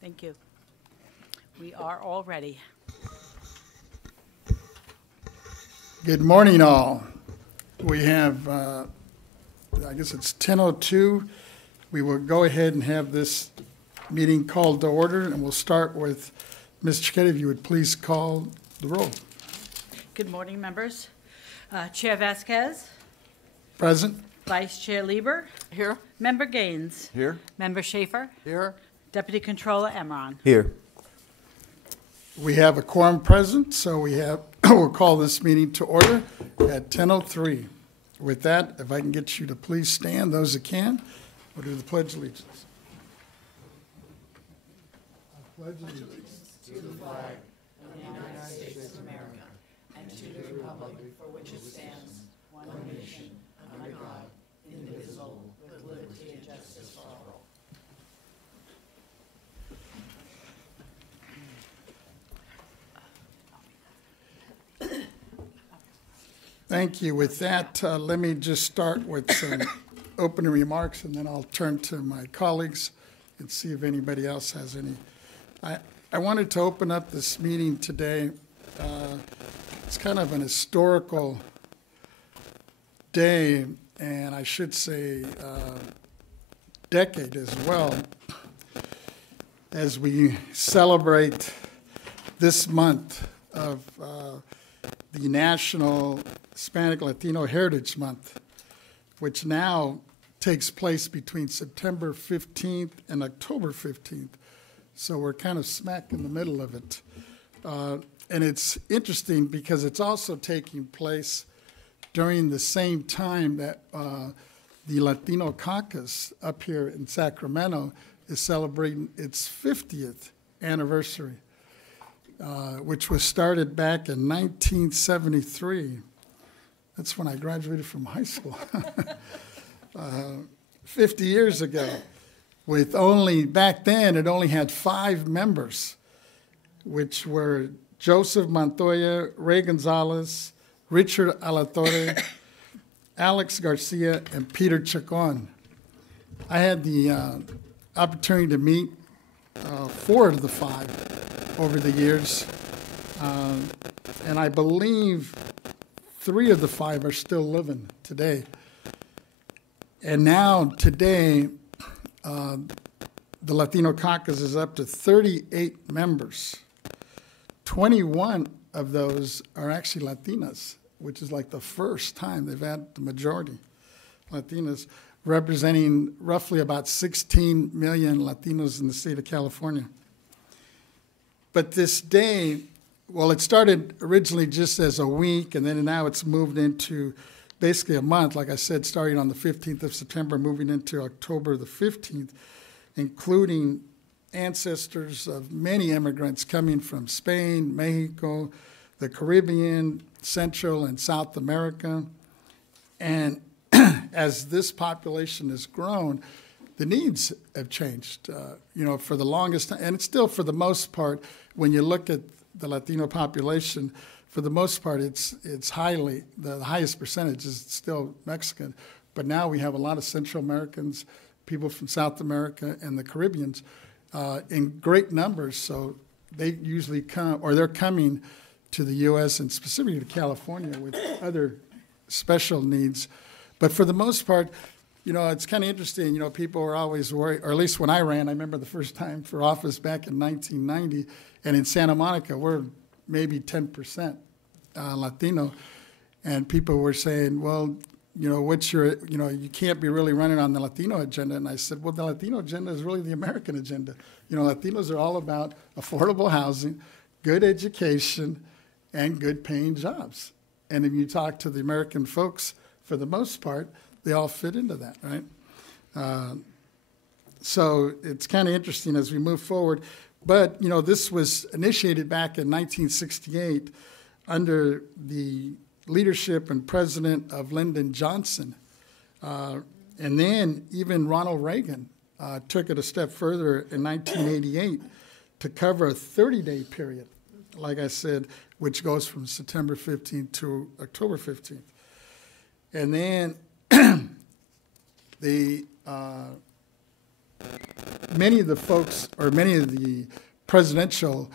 Thank you. We are all ready. Good morning, all. We have, I guess it's 10:02. We will go ahead and have this meeting called to order, and we'll start with Ms. Chiquette, if you would please call the roll. Good morning, members. Chair Vasquez, Present. Vice Chair Lieber, Here. Member Gaines, Here. Member Schaefer, Here. Deputy Controller Emron. Here. We have a quorum present, so we'll call this meeting to order at 10:03. With that, if I can get you to please stand, those that can, we'll do the Pledge of Allegiance. I pledge allegiance. Thank you. With that, let me just start with some opening remarks, and then I'll turn to my colleagues and see if anybody else has any. I wanted to open up this meeting today. It's kind of an historical day, and I should say decade as well, as we celebrate this month of the National Hispanic Latino Heritage Month, which now takes place between September 15th and October 15th. So we're kind of smack in the middle of it. And it's interesting because it's also taking place during the same time that the Latino Caucus up here in Sacramento is celebrating its 50th anniversary, which was started back in 1973. That's when I graduated from high school, 50 years ago, with only, back then, it only had 5 members, which were Joseph Montoya, Ray Gonzalez, Richard Alatorre, Alex Garcia, and Peter Chacon. I had the opportunity to meet 4 of the 5 over the years, and I believe 3 of the 5 are still living today. And now, today, the Latino Caucus is up to 38 members. 21 of those are actually Latinas, which is like the first time they've had the majority Latinas, representing roughly about 16 million Latinos in the state of California. But this day, well, it started originally just as a week, and then now it's moved into basically a month, like I said, starting on the 15th of September, moving into October the 15th, including ancestors of many immigrants coming from Spain, Mexico, the Caribbean, Central and South America. And as this population has grown, the needs have changed, for the longest time. And it's still, for the most part, when you look at the Latino population, for the most part, it's highly, the highest percentage is still Mexican. But now we have a lot of Central Americans, people from South America and the Caribbeans in great numbers. So they usually come, or they're coming to the U.S. and specifically to California with other special needs. But for the most part, it's kind of interesting. People were always worried, or at least when I ran, I remember the first time for office back in 1990, and in Santa Monica, we're maybe 10% Latino, and people were saying, well, what's your, you can't be really running on the Latino agenda. And I said, well, the Latino agenda is really the American agenda. Latinos are all about affordable housing, good education, and good paying jobs. And if you talk to the American folks, for the most part, they all fit into that, right? So it's kind of interesting as we move forward. But, this was initiated back in 1968 under the leadership and president of Lyndon Johnson. And then even Ronald Reagan took it a step further in 1988 to cover a 30-day period, like I said, which goes from September 15th to October 15th. And then the many of the folks, or many of the presidential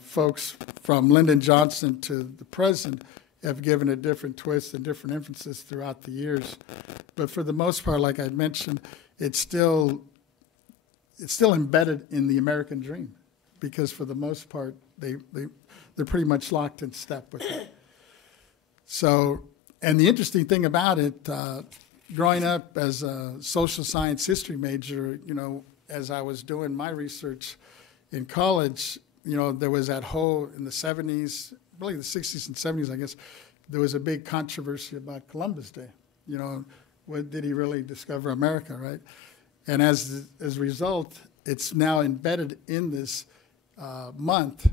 folks from Lyndon Johnson to the present have given a different twist and different emphasis throughout the years. But for the most part, like I mentioned, it's still embedded in the American dream, because for the most part, they're pretty much locked in step with it. So, and the interesting thing about it, growing up as a social science history major, you know, as I was doing my research in college, you know, there was that whole, in the 70s, really the 60s and 70s, I guess, there was a big controversy about Columbus Day. You know, what, did he really discover America, right? And as a result, it's now embedded in this month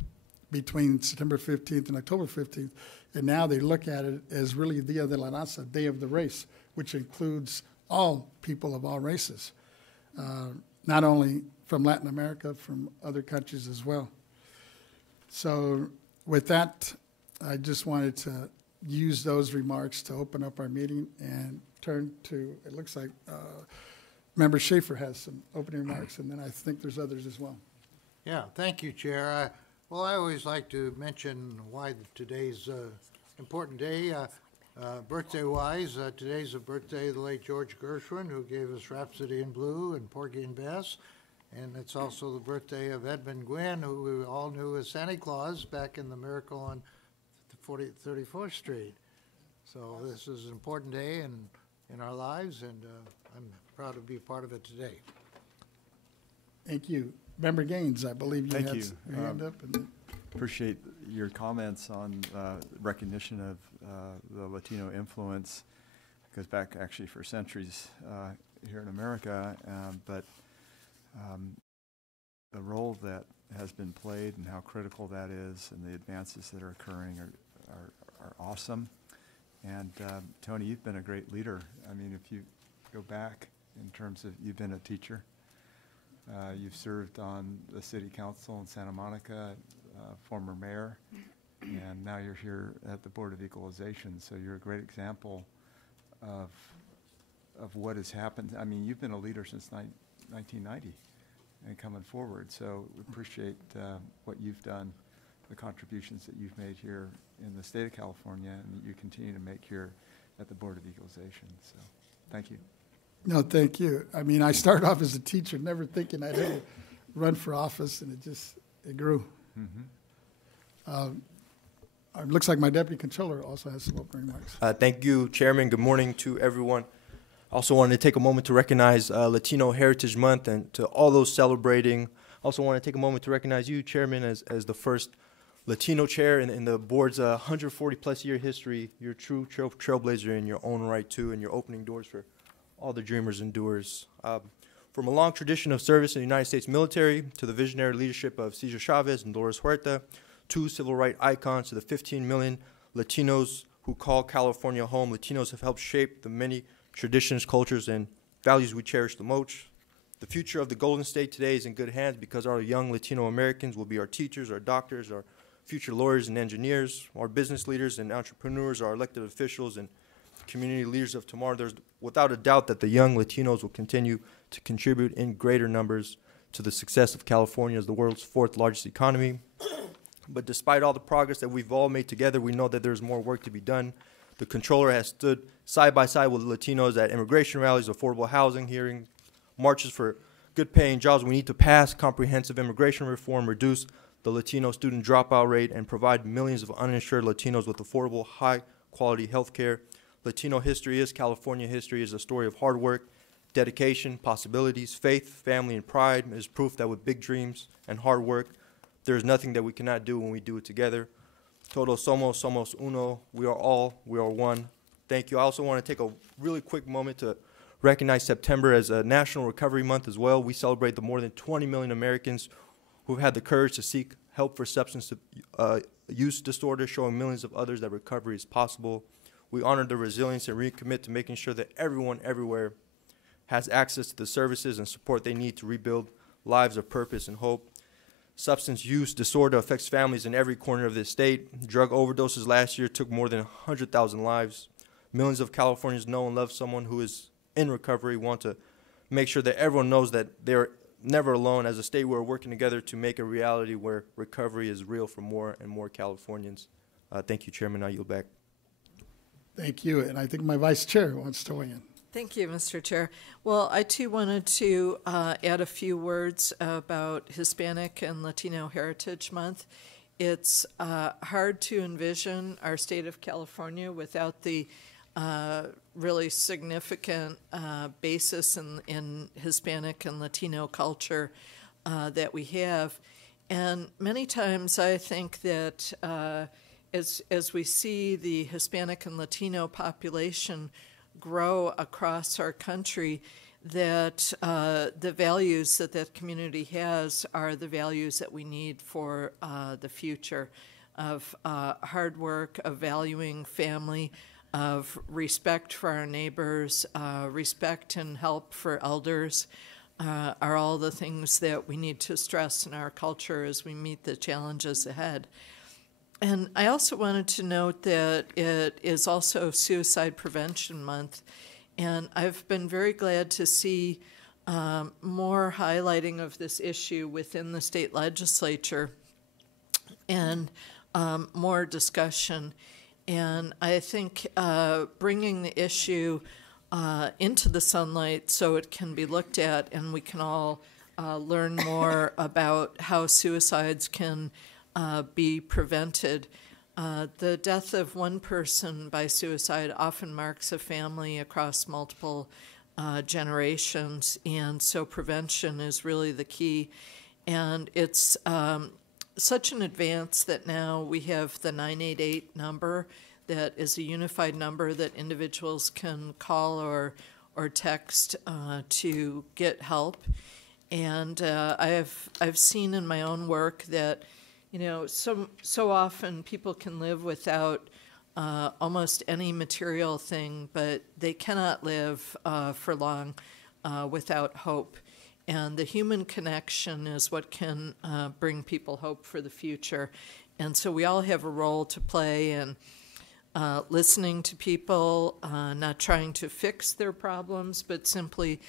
between September 15th and October 15th. And now they look at it as really Dia de la Raza, Day of the Race, which includes all people of all races, not only from Latin America, from other countries as well. So with that, I just wanted to use those remarks to open up our meeting and turn to, it looks like Member Schaefer has some opening remarks, and then I think there's others as well. Yeah, thank you, Chair. Well, I always like to mention why today's important day. Birthday-wise, today's the birthday of the late George Gershwin, who gave us Rhapsody in Blue and Porgy and Bess. And it's also the birthday of Edmund Gwynn, who we all knew as Santa Claus back in the Miracle on 34th Street. So this is an important day in our lives, and I'm proud to be part of it today. Thank you. Member Gaines, I believe you had your hand up. And appreciate your comments on recognition of the Latino influence. It goes back actually for centuries here in America, but the role that has been played and how critical that is and the advances that are occurring are awesome. And Tony, you've been a great leader. I mean, if you go back in terms of, you've been a teacher, you've served on the city council in Santa Monica, former mayor, and now you're here at the Board of Equalization. So you're a great example of what has happened. I mean, you've been a leader since 1990 and coming forward. So we appreciate what you've done, the contributions that you've made here in the state of California, and that you continue to make here at the Board of Equalization. So thank you. no, thank you. I mean, I started off as a teacher, never thinking I'd ever run for office, and it grew. Mm-hmm. It looks like my deputy controller also has some opening remarks. Thank you, Chairman. Good morning to everyone. Also wanted to take a moment to recognize Latino Heritage Month, and to all those celebrating. Also want to take a moment to recognize you, Chairman, as the first Latino chair in the board's 140-plus year history. You're a true trailblazer in your own right, too, and you're opening doors for all the dreamers and doers. From a long tradition of service in the United States military to the visionary leadership of Cesar Chavez and Dolores Huerta, two civil rights icons to the 15 million Latinos who call California home, Latinos have helped shape the many traditions, cultures, and values we cherish the most. The future of the Golden State today is in good hands because our young Latino Americans will be our teachers, our doctors, our future lawyers and engineers, our business leaders and entrepreneurs, our elected officials, and community leaders of tomorrow. There's without a doubt that the young Latinos will continue to contribute in greater numbers to the success of California as the world's fourth largest economy. But despite all the progress that we've all made together, we know that there's more work to be done. The Comptroller has stood side by side with Latinos at immigration rallies, affordable housing hearings, marches for good paying jobs. We need to pass comprehensive immigration reform, reduce the Latino student dropout rate, and provide millions of uninsured Latinos with affordable, high-quality health care. Latino history is California history, is a story of hard work, dedication, possibilities, faith, family, and pride. It is proof that with big dreams and hard work, there is nothing that we cannot do when we do it together. Todos somos, somos uno. We are all, we are one. Thank you. I also want to take a really quick moment to recognize September as a National Recovery Month as well. We celebrate the more than 20 million Americans who've had the courage to seek help for substance use disorder, showing millions of others that recovery is possible. We honor the resilience and recommit to making sure that everyone everywhere has access to the services and support they need to rebuild lives of purpose and hope. Substance use disorder affects families in every corner of this state. Drug overdoses last year took more than 100,000 lives. Millions of Californians know and love someone who is in recovery. Want to make sure that everyone knows that they're never alone. As a state, we're working together to make a reality where recovery is real for more and more Californians. Thank you, Chairman. I yield back. Thank you. And I think my vice chair wants to weigh in. Thank you, Mr. Chair. Well, I too wanted to add a few words about Hispanic and Latino Heritage Month. It's hard to envision our state of California without the really significant basis in Hispanic and Latino culture that we have. And many times I think that as we see the Hispanic and Latino population grow across our country, that the values that that community has are the values that we need for the future of hard work, of valuing family, of respect for our neighbors, respect and help for elders, are all the things that we need to stress in our culture as we meet the challenges ahead. And I also wanted to note that it is also Suicide Prevention Month, and I've been very glad to see more highlighting of this issue within the state legislature and more discussion. And I think bringing the issue into the sunlight so it can be looked at and we can all learn more about how suicides can be prevented. The death of one person by suicide often marks a family across multiple generations, and so prevention is really the key. And it's such an advance that now we have the 988 number that is a unified number that individuals can call or text to get help. And I've seen in my own work that so often people can live without almost any material thing, but they cannot live for long without hope. And the human connection is what can bring people hope for the future. And so we all have a role to play in listening to people, not trying to fix their problems, but simply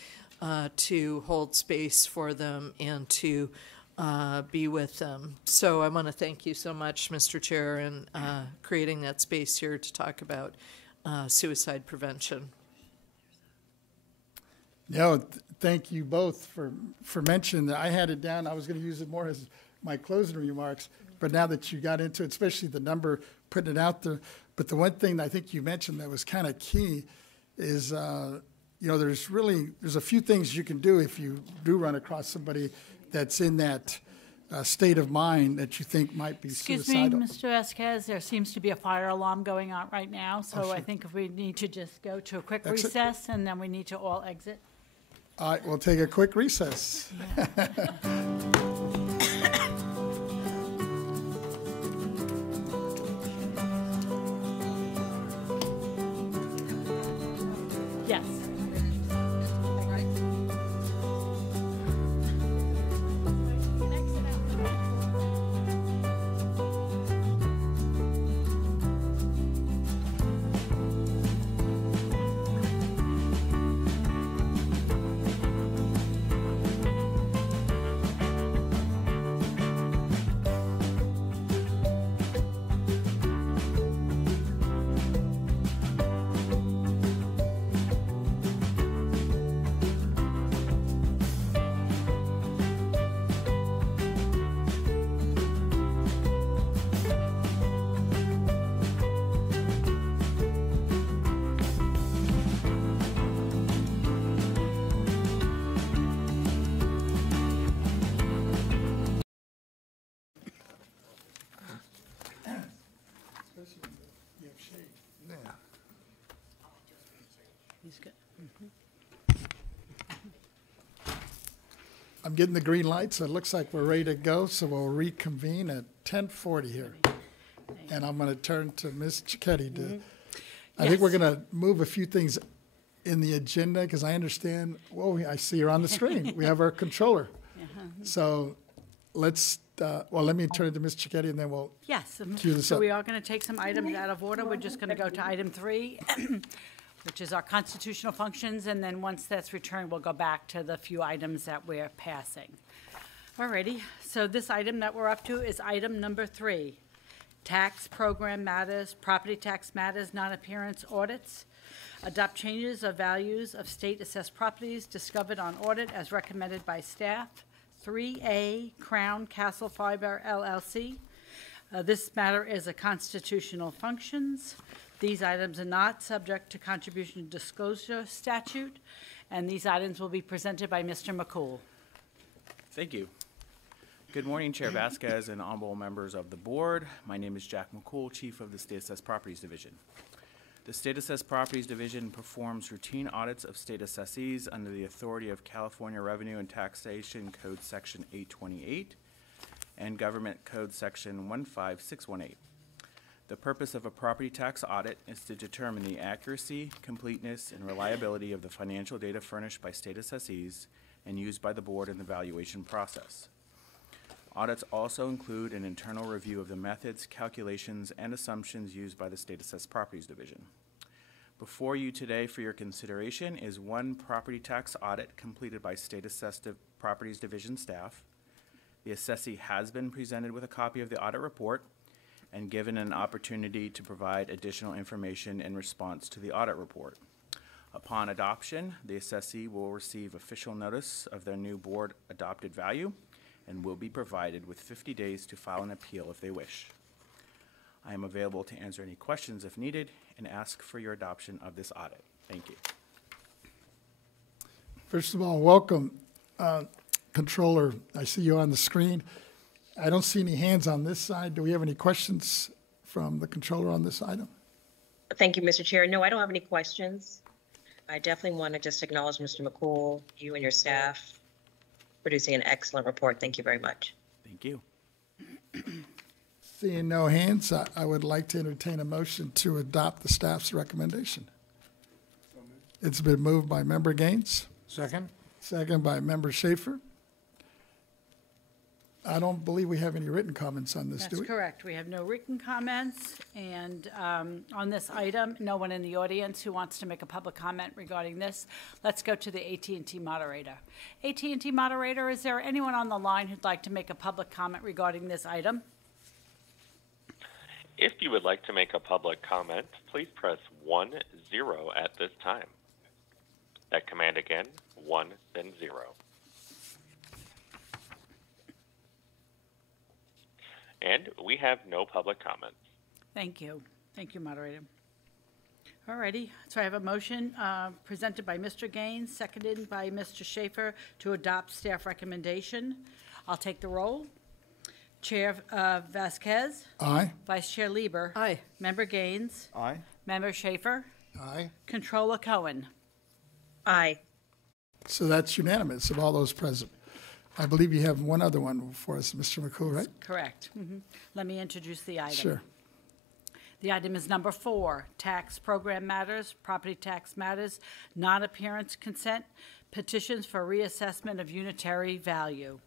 to hold space for them and to be with them. So I want to thank you so much, Mr. Chair, in creating that space here to talk about suicide prevention. Thank you both for mentioning that. I had it down. I was going to use it more as my closing remarks, but now that you got into it, especially the number, putting it out there. But the one thing that I think you mentioned that was kind of key is, there's a few things you can do if you do run across somebody that's in that state of mind that you think might be suicidal. Excuse me, Mr. Esquez, there seems to be a fire alarm going on right now, so sure. I think if we need to just go to a quick Exit. recess, and then we need to all exit. All right, we'll take a quick recess. Yes. Yeah. He's good. I'm getting the green light, so it looks like we're ready to go. So we'll reconvene at 10:40 here. And I'm going to turn to Ms. Cicchetti to, I think we're Yes. going to move a few things in the agenda because I understand, I see you're on the screen. We have our controller. So let's, let me turn it to Ms. Cicchetti and then we'll Yes, cue this so up. we are going to take some items out of order. We're just going to go to item 3. which is our constitutional functions, and then once that's returned, we'll go back to the few items that we're passing. Alrighty, so this item that we're up to is item number 3, tax program matters, property tax matters, non-appearance audits. Adopt changes of values of state assessed properties discovered on audit as recommended by staff. 3A, Crown Castle Fiber LLC. This matter is a constitutional functions. These items are not subject to contribution disclosure statute, and these items will be presented by Mr. McCool. Thank you. Good morning, Chair Vasquez and honorable members of the board. My name is Jack McCool, Chief of the State Assessed Properties Division. The State Assessed Properties Division performs routine audits of state assessees under the authority of California Revenue and Taxation Code Section 828 and Government Code Section 15618. The purpose of a property tax audit is to determine the accuracy, completeness, and reliability of the financial data furnished by state assessees and used by the board in the valuation process. Audits also include an internal review of the methods, calculations, and assumptions used by the State Assessed Properties Division. Before you today for your consideration is one property tax audit completed by State Assessed Properties Division staff. The assessee has been presented with a copy of the audit report and given an opportunity to provide additional information in response to the audit report. Upon adoption, the assessee will receive official notice of their new board adopted value and will be provided with 50 days to file an appeal if they wish. I am available to answer any questions if needed and ask for your adoption of this audit. Thank you. First of all, welcome, Controller. I see you on the screen. I don't see any hands on this side. Do we have any questions from the Controller on this item? Thank you, Mr. Chair. No, I don't have any questions. I definitely want to just acknowledge Mr. McCool, you and your staff, producing an excellent report. Thank you very much. Thank you. Seeing no hands, I would like to entertain a motion to adopt the staff's recommendation. It's been moved by Member Gaines, Second? second by Member Schaefer. I don't believe we have any written comments on this, do That's we? correct. We have no written comments, and on this item, no one in the audience who wants to make a public comment regarding this. Let's go to the AT&T moderator. AT&T moderator, is there anyone on the line who'd like to make a public comment regarding this item? If you would like to make a public comment, please press 10 at this time. That command again, 1, then 0. And we have no public comments. Thank you. Thank you, moderator. All righty. So I have a motion presented by Mr. Gaines, seconded by Mr. Schaefer to adopt staff recommendation. I'll take the roll. Chair Vasquez. Aye. Vice Chair Lieber. Aye. Member Gaines. Aye. Member Schaefer. Aye. Controller Cohen. Aye. So that's unanimous of all those present. I believe you have one other one for us, Mr. McCool, right? Correct. Let me introduce the item. Sure. The item is number 4, tax program matters, property tax matters, non-appearance consent, petitions for reassessment of unitary value.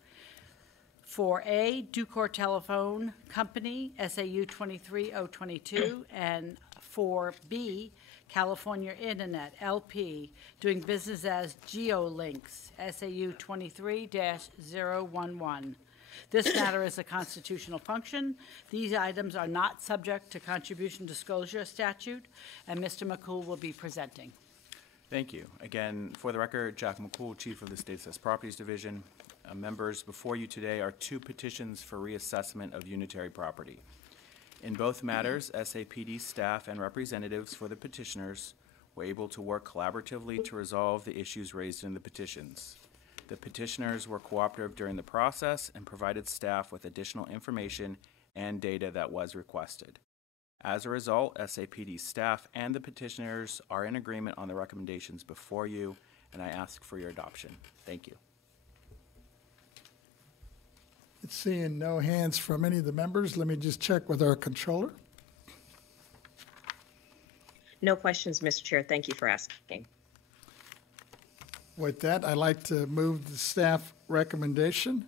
4A, Ducor Telephone Company, SAU 23022, and 4B, California Internet, LP, doing business as GeoLinks, SAU 23-011. This matter is a constitutional function. These items are not subject to contribution disclosure statute, and Mr. McCool will be presenting. Thank you. Again, for the record, Jack McCool, Chief of the State Assessed Properties Division. Members, before you today are 2 petitions for reassessment of unitary property. In both matters, SAPD staff and representatives for the petitioners were able to work collaboratively to resolve the issues raised in the petitions. The petitioners were cooperative during the process and provided staff with additional information and data that was requested. As a result, SAPD staff and the petitioners are in agreement on the recommendations before you, and I ask for your adoption. Thank you. Seeing no hands from any of the members, let me just check with our controller. No questions, Mr. Chair. Thank you for asking. With that, I'd like to move the staff recommendation.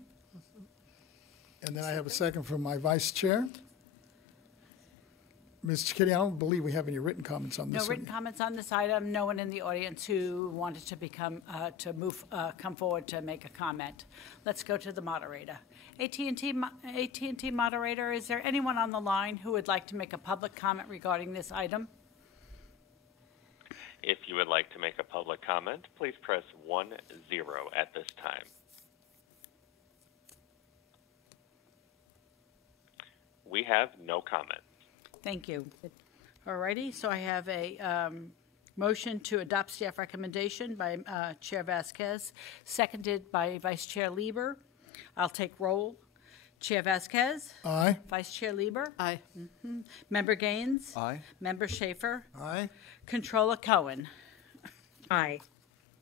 And then I have a second from my vice chair. Ms. Chickadee, I don't believe we have any written comments on this No one. written comments on this item. No one in the audience who wanted to come forward to make a comment. Let's go to the moderator. AT&T moderator, is there anyone on the line who would like to make a public comment regarding this item? If you would like to make a public comment, please press 10 at this time. We have no comments. Thank you. All righty, so I have a motion to adopt staff recommendation by Chair Vasquez, seconded by Vice Chair Lieber. I'll take roll. Chair Vasquez? Aye. Vice Chair Lieber? Aye. Member Gaines? Aye. Member Schaefer? Aye? Controller Cohen? Aye.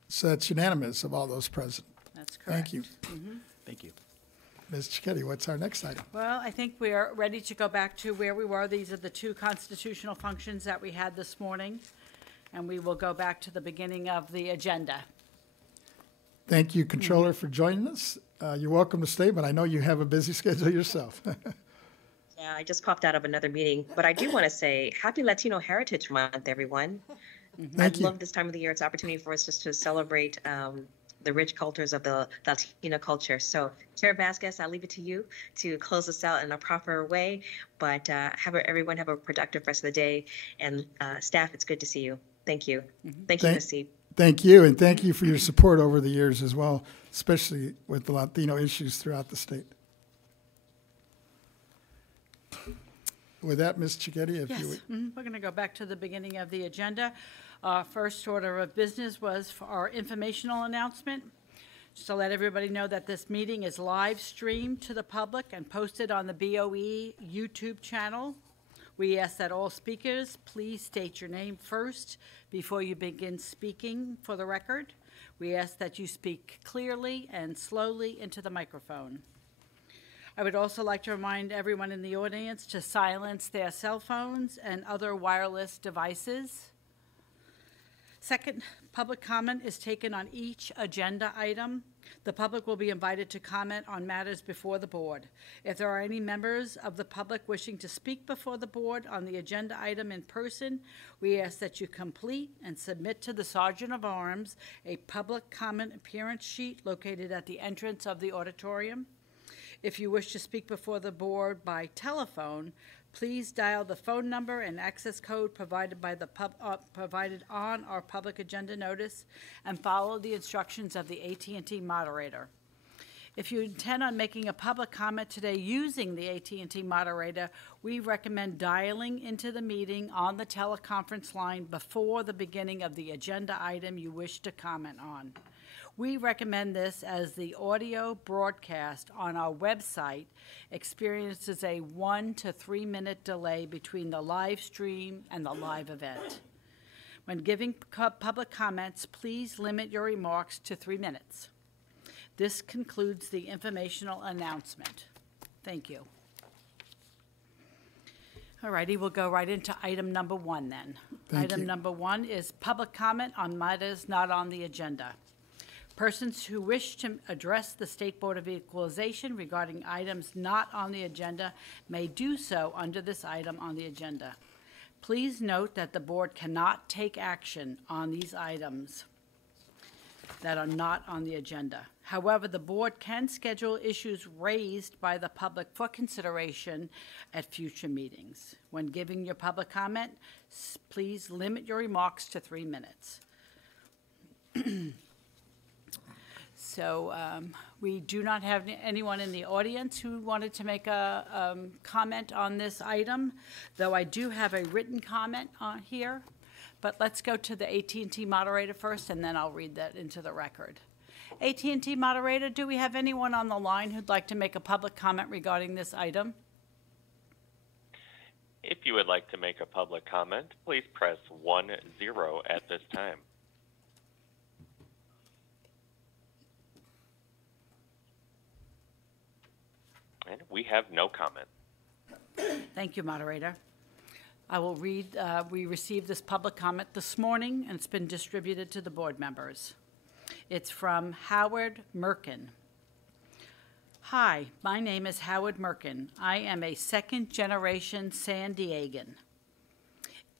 So that's unanimous of all those present. That's correct. Thank you. Thank you. Ms. Chickadee, what's our next item? Well, I think we are ready to go back to where we were. These are the two constitutional functions that we had this morning, and we will go back to the beginning of the agenda. Thank you, Controller, for joining us. You're welcome to stay, but I know you have a busy schedule yourself. Yeah, I just popped out of another meeting, but I do want to say Happy Latino Heritage Month, everyone. Thank I you. love this time of the year. It's an opportunity for us just to celebrate the rich cultures of the Latino culture. So, Chair Vasquez, I'll leave it to you to close us out in a proper way. But everyone have a productive rest of the day. And staff, it's good to see you. Thank you. Thank you, Ms. C. Thank you, and thank you for your support over the years as well, especially with the Latino issues throughout the state. With that, Ms. Chickadee, if you would. We're going to go back to the beginning of the agenda. First order of business was for our informational announcement. Just to let everybody know that this meeting is live streamed to the public and posted on the BoE YouTube channel. We ask that all speakers please state your name first before you begin speaking for the record. We ask that you speak clearly and slowly into the microphone. I would also like to remind everyone in the audience to silence their cell phones and other wireless devices. Second, public comment is taken on each agenda item. The public will be invited to comment on matters before the board. If there are any members of the public wishing to speak before the board on the agenda item in person, we ask that you complete and submit to the Sergeant of Arms a public comment appearance sheet located at the entrance of the auditorium. If you wish to speak before the board by telephone, please dial the phone number and access code provided by provided on our public agenda notice and follow the instructions of the AT&T moderator. If you intend on making a public comment today using the AT&T moderator, we recommend dialing into the meeting on the teleconference line before the beginning of the agenda item you wish to comment on. We recommend this as the audio broadcast on our website experiences a 1 to 3 minute delay between the live stream and the live event. When giving public comments, please limit your remarks to 3 minutes. This concludes the informational announcement. Thank you. All righty, we'll go right into item number 1 then. Item number 1 is public comment on matters not on the agenda. Persons who wish to address the State Board of Equalization regarding items not on the agenda may do so under this item on the agenda. Please note that the board cannot take action on these items that are not on the agenda. However, the board can schedule issues raised by the public for consideration at future meetings. When giving your public comment, please limit your remarks to 3 minutes. So we do not have anyone in the audience who wanted to make a comment on this item, though I do have a written comment on here. But let's go to the AT&T moderator first, and then I'll read that into the record. AT&T moderator, do we have anyone on the line who'd like to make a public comment regarding this item? If you would like to make a public comment, please press 10 at this time. And we have no comment. Thank you, moderator. I will read, we received this public comment this morning, and it's been distributed to the board members. It's from Howard Merkin. Hi, my name is Howard Merkin. I am a second-generation San Diegan.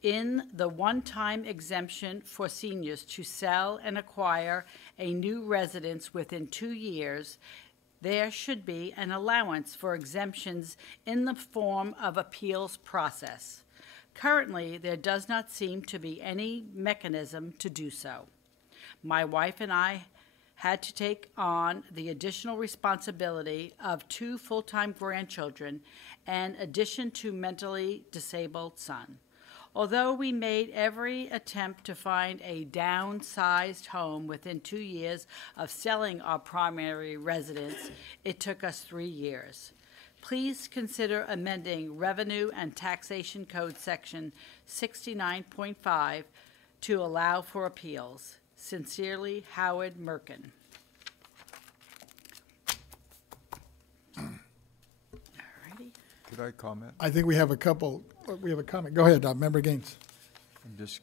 in the one-time exemption for seniors to sell and acquire a new residence within 2 years, there should be an allowance for exemptions in the form of appeals process. Currently, there does not seem to be any mechanism to do so. My wife and I had to take on the additional responsibility of 2 full-time grandchildren and addition to mentally disabled son. Although we made every attempt to find a downsized home within 2 years of selling our primary residence, it took us 3 years. Please consider amending Revenue and Taxation Code Section 69.5 to allow for appeals. Sincerely, Howard Merkin. Alrighty. Could I comment? I think we have a comment. Go ahead, Member Gaines. I'm just,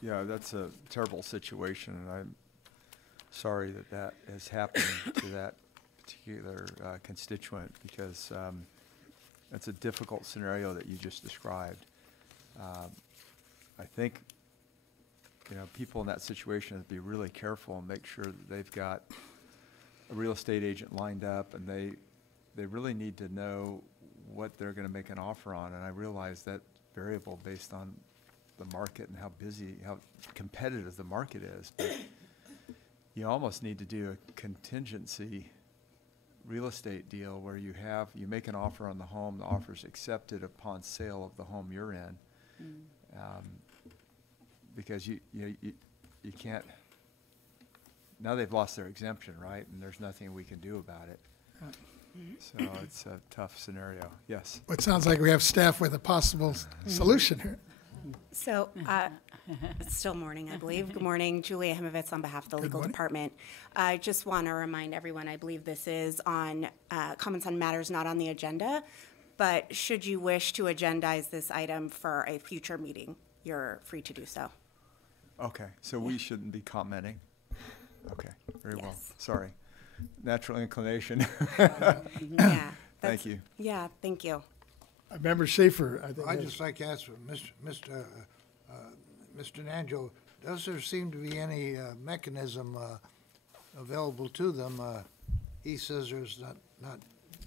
yeah, that's a terrible situation, and I'm sorry that that has happened to that particular constituent, because that's a difficult scenario that you just described. I think, you know, people in that situation have to be really careful and make sure that they've got a real estate agent lined up, and they really need to know what they're going to make an offer on. And I realize that variable based on the market and how busy, how competitive the market is. But you almost need to do a contingency real estate deal where you make an offer on the home, the offer's accepted upon sale of the home you're in. Because you can't, now they've lost their exemption, right? And there's nothing we can do about it. So it's a tough scenario. Yes. Well, it sounds like we have staff with a possible solution here. So, it's still morning, I believe. Good morning, Julia Himovitz on behalf of the legal morning. department. I just want to remind everyone, I believe this is on comments on matters not on the agenda, but should you wish to agendize this item for a future meeting, you're free to do so. Okay, so we shouldn't be commenting? Okay, very well. Yes. Sorry. Natural inclination. Yeah. Thank you. Yeah, thank you. Member Schaefer, I think. I'd just like to ask Mr. Nangel, does there seem to be any mechanism available to them? He says there's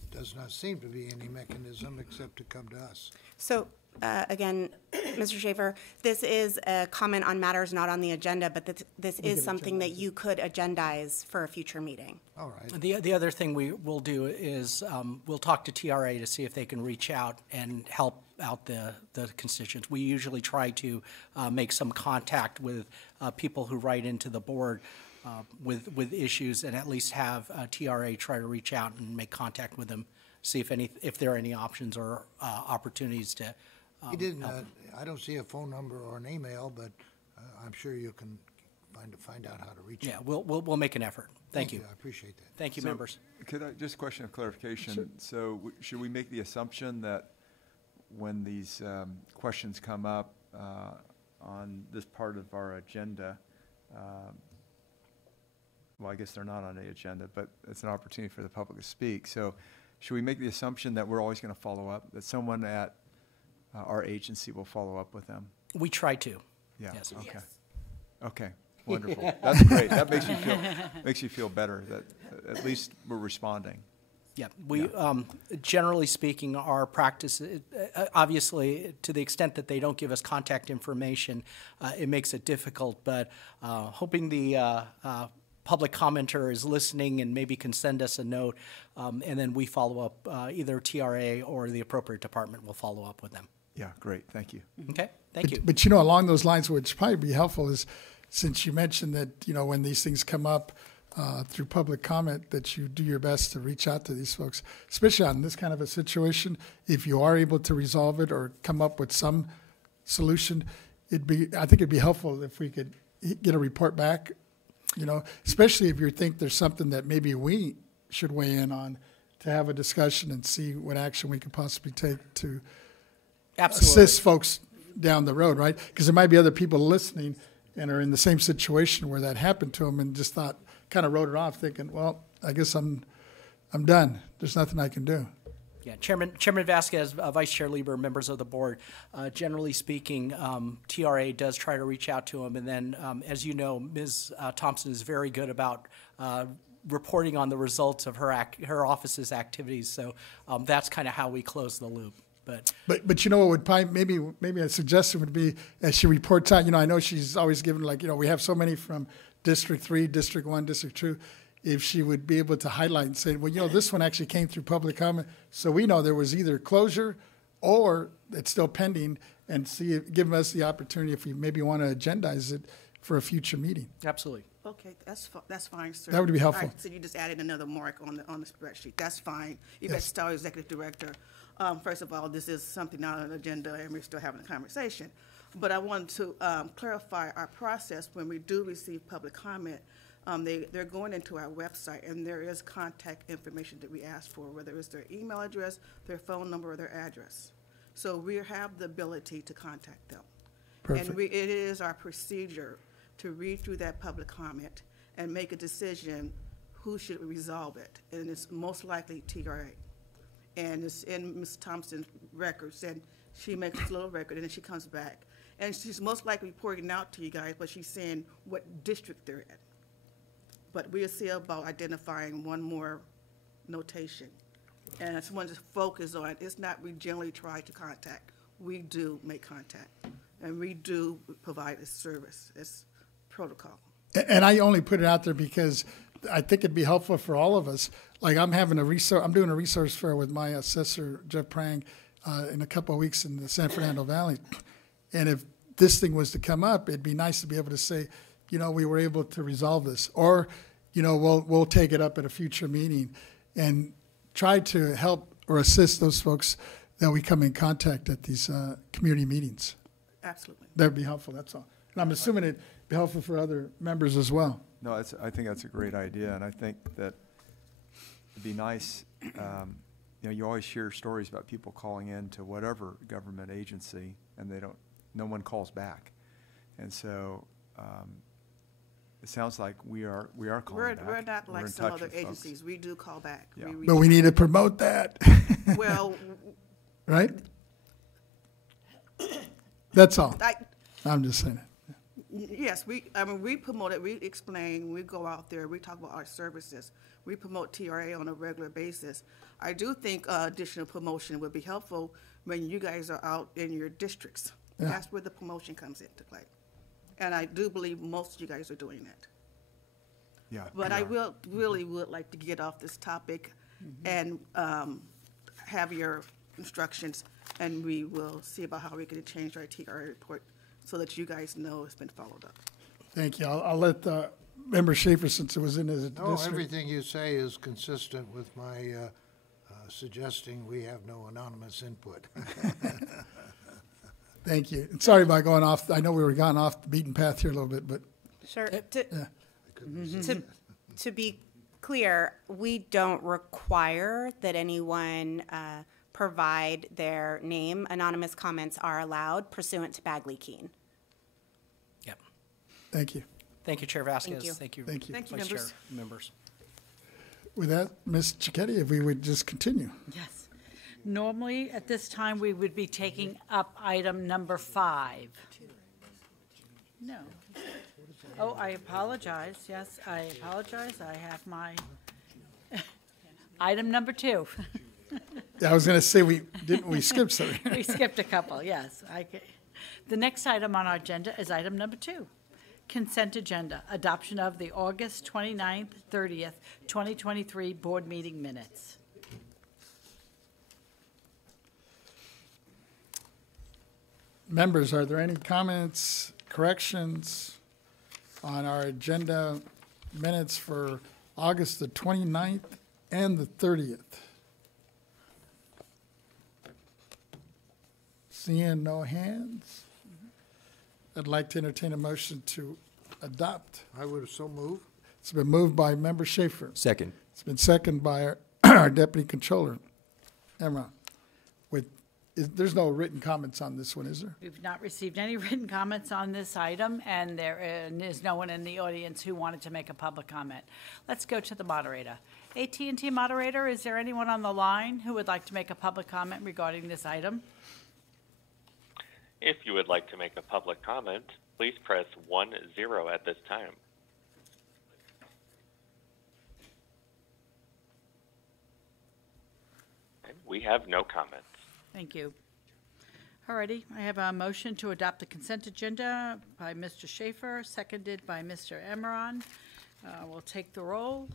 does not seem to be any mechanism except to come to us. So, again, Mr. Schaefer, this is a comment on matters not on the agenda, but this is something that you could agendize for a future meeting. All right. The other thing we will do is we'll talk to TRA to see if they can reach out and help out the constituents. We usually try to make some contact with people who write into the board with issues, and at least have TRA try to reach out and make contact with them, see if there are any options or opportunities to. He didn't. I don't see a phone number or an email, but I'm sure you can find out how to reach. Yeah, we'll make an effort. Thank you. I appreciate that. Thank you, So, members. Could I, just a question of clarification. Sure. So should we make the assumption that when these questions come up on this part of our agenda, well, I guess they're not on the agenda, but it's an opportunity for the public to speak. So should we make the assumption that we're always going to follow up, that someone at our agency will follow up with them? We try to. Yeah. Yes. Okay. Yes. Okay. Wonderful. That's great. That makes you feel better that at least we're responding. Yeah, we, generally speaking, our practice, obviously, to the extent that they don't give us contact information, it makes it difficult, but hoping the public commenter is listening and maybe can send us a note, and then we follow up, either TRA or the appropriate department will follow up with them. Yeah, great. Thank you. Okay, thank you. But you know, along those lines, which probably be helpful is, since you mentioned that, you know, when these things come up through public comment, that you do your best to reach out to these folks, especially on this kind of a situation. If you are able to resolve it or come up with some solution, I think it'd be helpful if we could get a report back, you know, especially if you think there's something that maybe we should weigh in on, to have a discussion and see what action we could possibly take to assist folks down the road, right? Because there might be other people listening and are in the same situation where that happened to them and just kind of wrote it off, thinking, well, I guess I'm done. There's nothing I can do. Yeah, Chairman Vasquez, Vice Chair Lieber, members of the board, generally speaking, TRA does try to reach out to them, and then, as you know, Ms. Thompson is very good about reporting on the results of her office's activities, so that's kind of how we close the loop. But you know what would probably maybe a suggestion would be, as she reports out, I know she's always given, like, we have so many from District 3, District 1, District 2, if she would be able to highlight and say, well, this one actually came through public comment, so we know there was either closure or it's still pending, and give us the opportunity if we maybe want to agendize it for a future meeting. Absolutely. Okay, that's fine, sir. That would be helpful. So you just added another mark on the spreadsheet. That's fine. Yvette Starr, Executive Director. First of all, this is something not on an agenda, and we're still having a conversation. But I wanted to clarify our process when we do receive public comment. They're going into our website, and there is contact information that we ask for, whether it's their email address, their phone number, or their address. So we have the ability to contact them. Perfect. And it is our procedure to read through that public comment and make a decision who should resolve it. And it's most likely TRA. And it's in Ms. Thompson's records, and she makes a little record, and then she comes back. And she's most likely reporting out to you guys, but she's saying what district they're in. But we'll see about identifying one more notation. And I just wanted to focus on, it's not we generally try to contact. We do make contact, and we do provide a service. It's protocol. And I only put it out there because I think it'd be helpful for all of us. Like, I'm doing a resource fair with my assessor, Jeff Prang, in a couple of weeks in the San Fernando Valley. And if this thing was to come up, it'd be nice to be able to say, we were able to resolve this. Or, we'll take it up at a future meeting and try to help or assist those folks that we come in contact at these community meetings. Absolutely. That'd be helpful, that's all. And I'm assuming it'd be helpful for other members as well. No, I think that's a great idea, and I think that it'd be nice, you always hear stories about people calling in to whatever government agency, and no one calls back. And so it sounds like we are calling back. We're not like in some touch other with folks. agencies. We do call back. Yeah. But we need to promote that. Well, right? That's all. I'm just saying it. Yes, we promote it, we explain, we go out there, we talk about our services. We promote TRA on a regular basis. I do think additional promotion would be helpful when you guys are out in your districts. Yeah. That's where the promotion comes into play. And I do believe most of you guys are doing that. Yeah. But I really would like to get off this topic and have your instructions, and we will see about how we can change our TRA report so that you guys know it's been followed up. Thank you. I'll let Member Schaefer, since it was in his district. Everything you say is consistent with my suggesting we have no anonymous input. Thank you. And sorry about going off. I know we were gone off the beaten path here a little bit, but Sure. To be clear, we don't require that anyone provide their name. Anonymous comments are allowed pursuant to Bagley-Keene. Yep. thank you. Thank you, Chair Vasquez. you. Thank you. Thank you. Thank you, Vice members. Chair, members. With that, Ms. Cicchetti, if we would just continue. Yes. Normally, at this time, we would be taking up item number 5. No. Oh, I apologize. Yes, I apologize. I have my item number 2. Yeah, I was going to say we skipped something. We skipped a couple, yes. The next item on our agenda is item number 2. Consent agenda, adoption of the August 29th, 30th, 2023 board meeting minutes. Members, are there any comments, corrections on our agenda minutes for August the 29th and the 30th? Seeing no hands, I'd like to entertain a motion to adopt. I would so move. It's been moved by Member Schaefer. Second. It's been seconded by our Deputy Controller, Emra. With there's no written comments on this one, is there? We've not received any written comments on this item, and there is no one in the audience who wanted to make a public comment. Let's go to the moderator. AT&T moderator, is there anyone on the line who would like to make a public comment regarding this item? If you would like to make a public comment, please press 10 at this time. And we have no comments. Thank you. Alrighty, I have a motion to adopt the consent agenda by Mr. Schaefer, seconded by Mr. Emeron. We'll take the roll.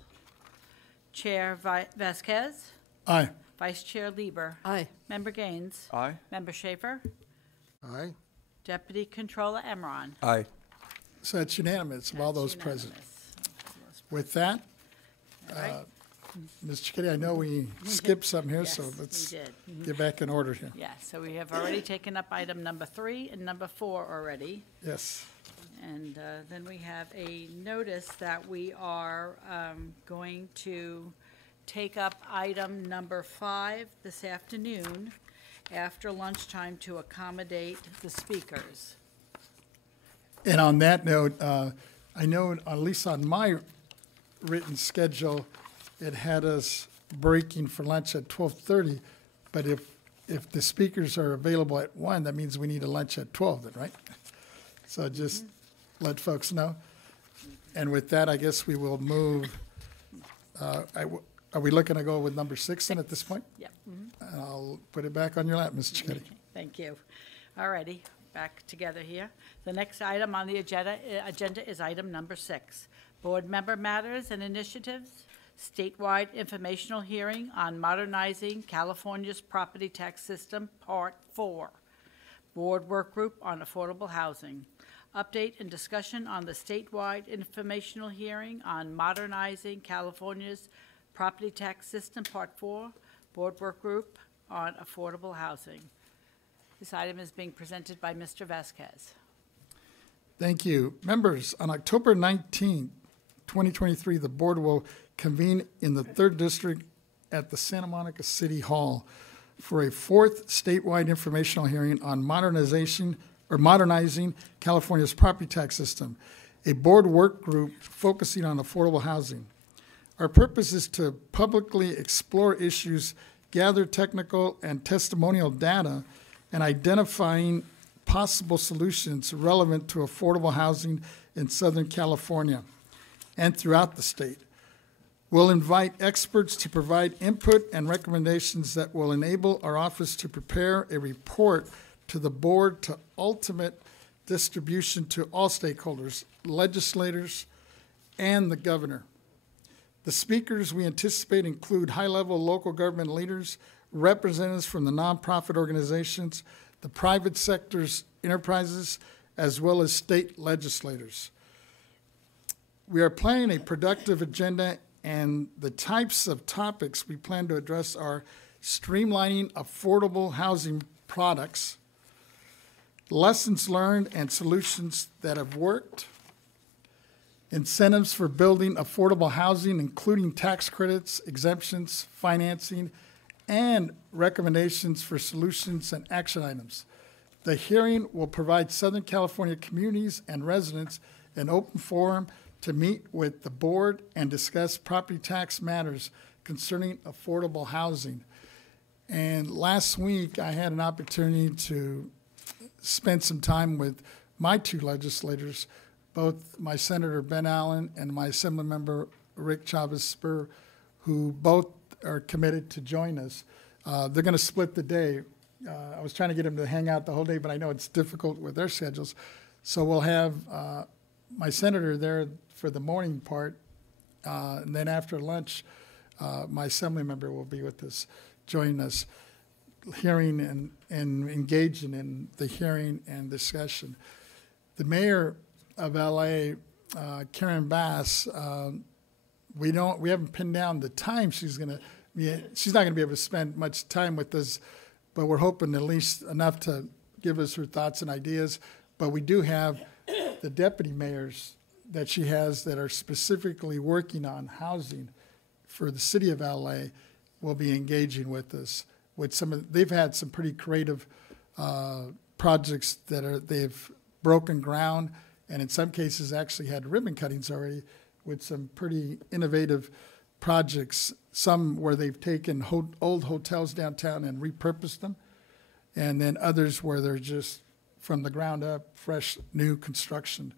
Chair Vasquez. Aye. Vice Chair Lieber. Aye. Member Gaines. Aye. Member Schaefer. Aye. Deputy Controller Emeron. Aye. So it's unanimous of all those That's present. unanimous. With that, All right. Ms. Chickadee, I know we skipped something here, so Yes, let's we did. Mhm. get back in order here. Yeah, so we have already taken up item number 3 and number 4 already. Yes. And then we have a notice that we are going to take up item number 5 this afternoon after lunchtime to accommodate the speakers. And on that note, I know, at least on my written schedule, it had us breaking for lunch at 12:30, but if the speakers are available at 1, that means we need a lunch at 12 then, right? So just let folks know. And with that, I guess we will move, are we looking to go with number 6 then at this point? Yep. I'll put it back on your lap, Ms. Chickadee. Thank you. All righty, back together here. The next item on the agenda is item number 6. Board member matters and initiatives, statewide informational hearing on modernizing California's property tax system, Part 4. Board work group on affordable housing. Update and discussion on the statewide informational hearing on modernizing California's property tax system, Part 4. Board work group on affordable housing. This item is being presented by Mr. Vasquez. Thank you. Members, on October 19, 2023, the board will convene in the 3rd District at the Santa Monica City Hall for a 4th statewide informational hearing on modernizing California's property tax system, a board work group focusing on affordable housing. Our purpose is to publicly explore issues, gather technical and testimonial data, and identifying possible solutions relevant to affordable housing in Southern California and throughout the state. We'll invite experts to provide input and recommendations that will enable our office to prepare a report to the board to ultimate distribution to all stakeholders, legislators, and the governor. The speakers we anticipate include high-level local government leaders, representatives from the nonprofit organizations, the private sector's enterprises, as well as state legislators. We are planning a productive agenda, and the types of topics we plan to address are streamlining affordable housing products, lessons learned and solutions that have worked, incentives for building affordable housing, including tax credits, exemptions, financing, and recommendations for solutions and action items. The hearing will provide Southern California communities and residents an open forum to meet with the board and discuss property tax matters concerning affordable housing. And last week, I had an opportunity to spend some time with my 2 legislators, both my Senator Ben Allen and my Assembly Member Rick Chavez Spur, who both are committed to join us. They're going to split the day. I was trying to get them to hang out the whole day, but I know it's difficult with their schedules. So we'll have my senator there for the morning part, and then after lunch, my Assembly member will be with us, joining us, hearing and engaging in the hearing and discussion. The mayor of LA, Karen Bass, we haven't pinned down the time she's not going to be able to spend much time with us, but we're hoping at least enough to give us her thoughts and ideas. But we do have the deputy mayors that she has that are specifically working on housing for the city of LA will be engaging with us with they've had some pretty creative projects that they've broken ground, and in some cases actually had ribbon cuttings already with some pretty innovative projects, some where they've taken old hotels downtown and repurposed them, and then others where they're just from the ground up, fresh, new construction.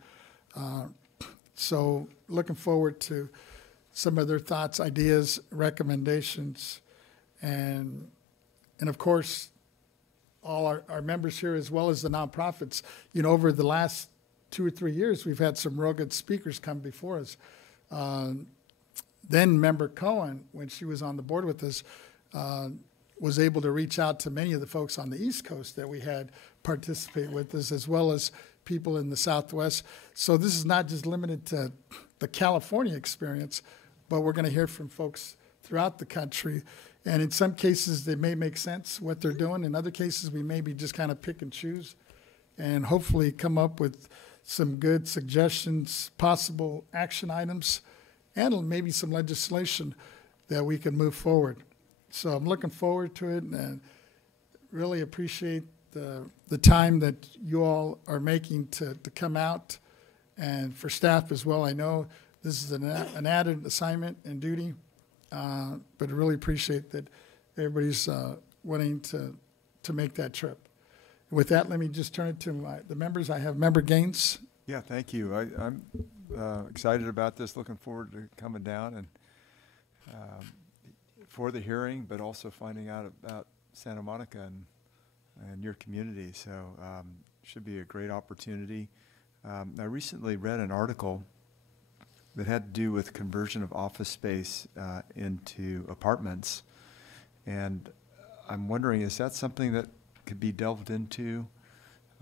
So looking forward to some of their thoughts, ideas, recommendations, and of course, all our members here as well as the nonprofits. You know, over the last 2 or 3 years, we've had some real good speakers come before us. Then Member Cohen, when she was on the board with us, was able to reach out to many of the folks on the East Coast that we had participate with us, as well as people in the Southwest. So this is not just limited to the California experience, but we're going to hear from folks throughout the country. And in some cases, they may make sense what they're doing. In other cases, we maybe just kind of pick and choose and hopefully come up with some good suggestions, possible action items, and maybe some legislation that we can move forward. So I'm looking forward to it and really appreciate the time that you all are making to come out, and for staff as well. I know this is an added assignment and duty, but I really appreciate that everybody's wanting to make that trip. With that, let me just turn it to the members. I have Member Gaines. Yeah, thank you. I'm excited about this, looking forward to coming down and for the hearing, but also finding out about Santa Monica and your community. So should be a great opportunity. I recently read an article that had to do with conversion of office space into apartments, and I'm wondering, is that something that could be delved into?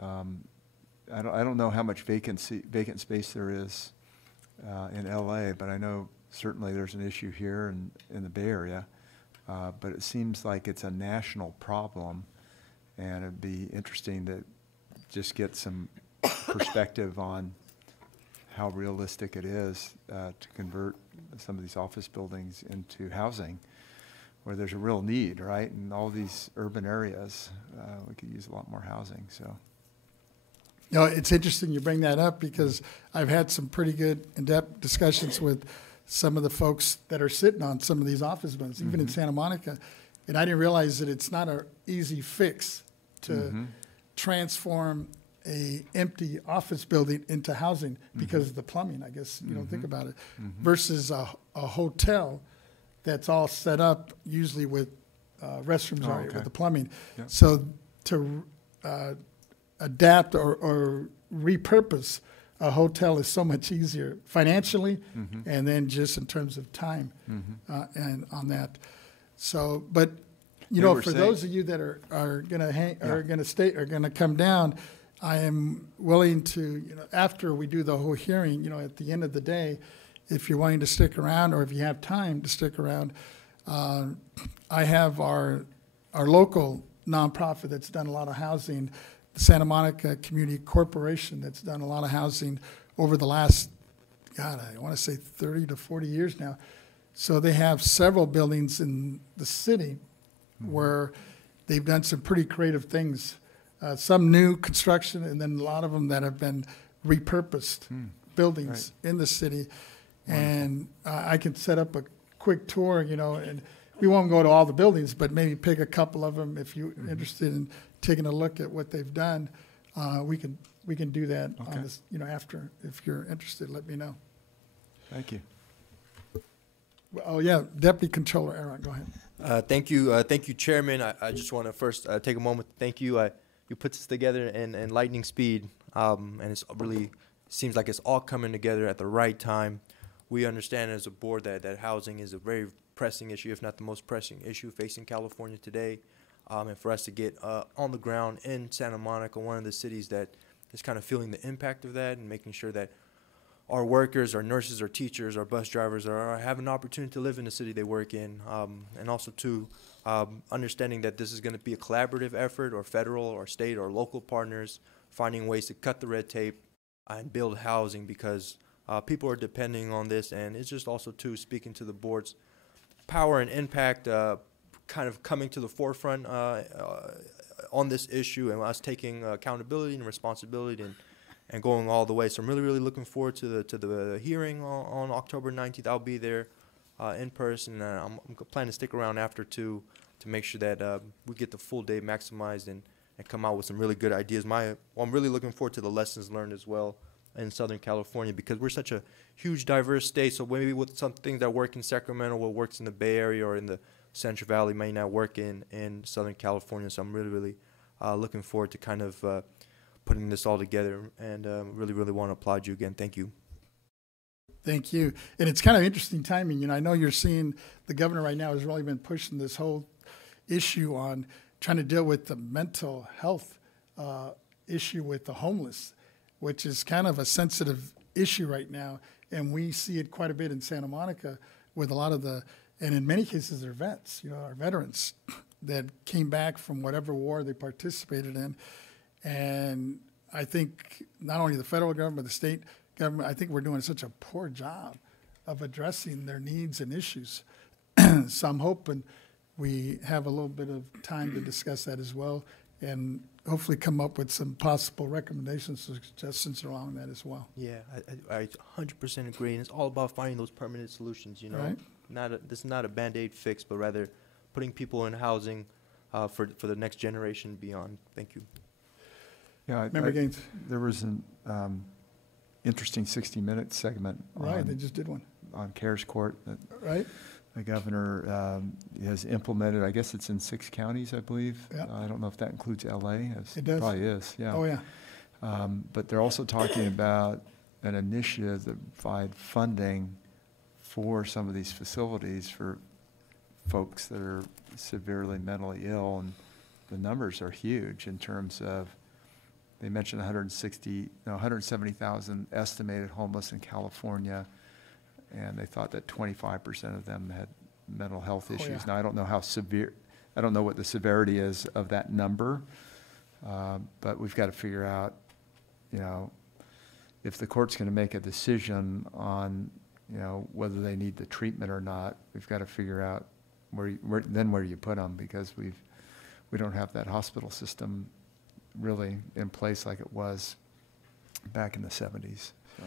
I don't know how much vacant space there is in LA, but I know certainly there's an issue here in the Bay Area. But it seems like it's a national problem, and it'd be interesting to just get some perspective on how realistic it is to convert some of these office buildings into housing, where there's a real need, right? In all these urban areas, we could use a lot more housing. So, you know, it's interesting you bring that up, because I've had some pretty good in-depth discussions with some of the folks that are sitting on some of these office buildings, even in Santa Monica, and I didn't realize that it's not an easy fix to transform a empty office building into housing because of the plumbing, I guess you don't think about it, versus a hotel that's all set up usually with restrooms already with the plumbing. Yeah. So to adapt or repurpose a hotel is so much easier financially, and then just in terms of time and on that. So, but you know, for those of you that are going to come down, I am willing to, you know, after we do the whole hearing, you know, at the end of the day, if you're wanting to stick around or if you have time to stick around, I have our local nonprofit that's done a lot of housing, the Santa Monica Community Corporation, that's done a lot of housing over the last, God, I want to say 30 to 40 years now. So they have several buildings in the city where they've done some pretty creative things. Some new construction, and then a lot of them that have been repurposed buildings in the city. Wonderful. And I can set up a quick tour, you know, and we won't go to all the buildings, but maybe pick a couple of them if you're interested in taking a look at what they've done. We can do that on this, you know, after. If you're interested, let me know. Thank you. Oh yeah, Deputy Controller Aaron, go ahead. Thank you, Chairman. I just want to first take a moment to thank you. You put this together in lightning speed, and it's really seems like it's all coming together at the right time. We understand as a board that housing is a very pressing issue, if not the most pressing issue facing California today. And for us to get on the ground in Santa Monica, one of the cities that is kind of feeling the impact of that, and making sure that our workers, our nurses, our teachers, our bus drivers are having an opportunity to live in the city they work in, and also too understanding that this is going to be a collaborative effort, or federal or state or local partners finding ways to cut the red tape and build housing, because people are depending on this. And it's just also too speaking to the board's power and impact, kind of coming to the forefront on this issue, and us taking accountability and responsibility and going all the way. So I'm really, really looking forward to the hearing on October 19th. I'll be there in person, and I'm planning to stick around after to make sure that we get the full day maximized and come out with some really good ideas. I'm really looking forward to the lessons learned as well in Southern California, because we're such a huge, diverse state. So maybe with some things that work in Sacramento, what works in the Bay Area or in the Central Valley may not work in Southern California. So I'm really, really looking forward to kind of putting this all together, and really, really want to applaud you again. Thank you. Thank you. And it's kind of interesting timing. You know, I know you're seeing the governor right now has really been pushing this whole issue on trying to deal with the mental health issue with the homeless, which is kind of a sensitive issue right now. And we see it quite a bit in Santa Monica with a lot of and in many cases, they're vets, our veterans that came back from whatever war they participated in. And I think not only the federal government, but the state government, I think we're doing such a poor job of addressing their needs and issues. So I'm hoping we have a little bit of time to discuss that as well, and hopefully come up with some possible recommendations or suggestions along that as well. Yeah, I 100% agree. And it's all about finding those permanent solutions, Right. This is not a Band-Aid fix, but rather putting people in housing for the next generation beyond. Thank you. Yeah, Member Gaines. There was an interesting 60-minute segment Right, they just did one. on CARES Court that Right? the governor has implemented. I guess it's in 6 counties, I believe. Yeah. I don't know if that includes LA. It does. Probably is, yeah. Oh, yeah. But they're also talking about an initiative that provide funding for some of these facilities for folks that are severely mentally ill, and the numbers are huge in terms of, they mentioned 170,000 estimated homeless in California, and they thought that 25% of them had mental health issues. yeah. Now, I don't know how severe, I don't know what the severity is of that number, but we've got to figure out, if the court's going to make a decision on, whether they need the treatment or not, we've got to figure out where do you put them, because we don't have that hospital system really in place like it was back in the 70s. So.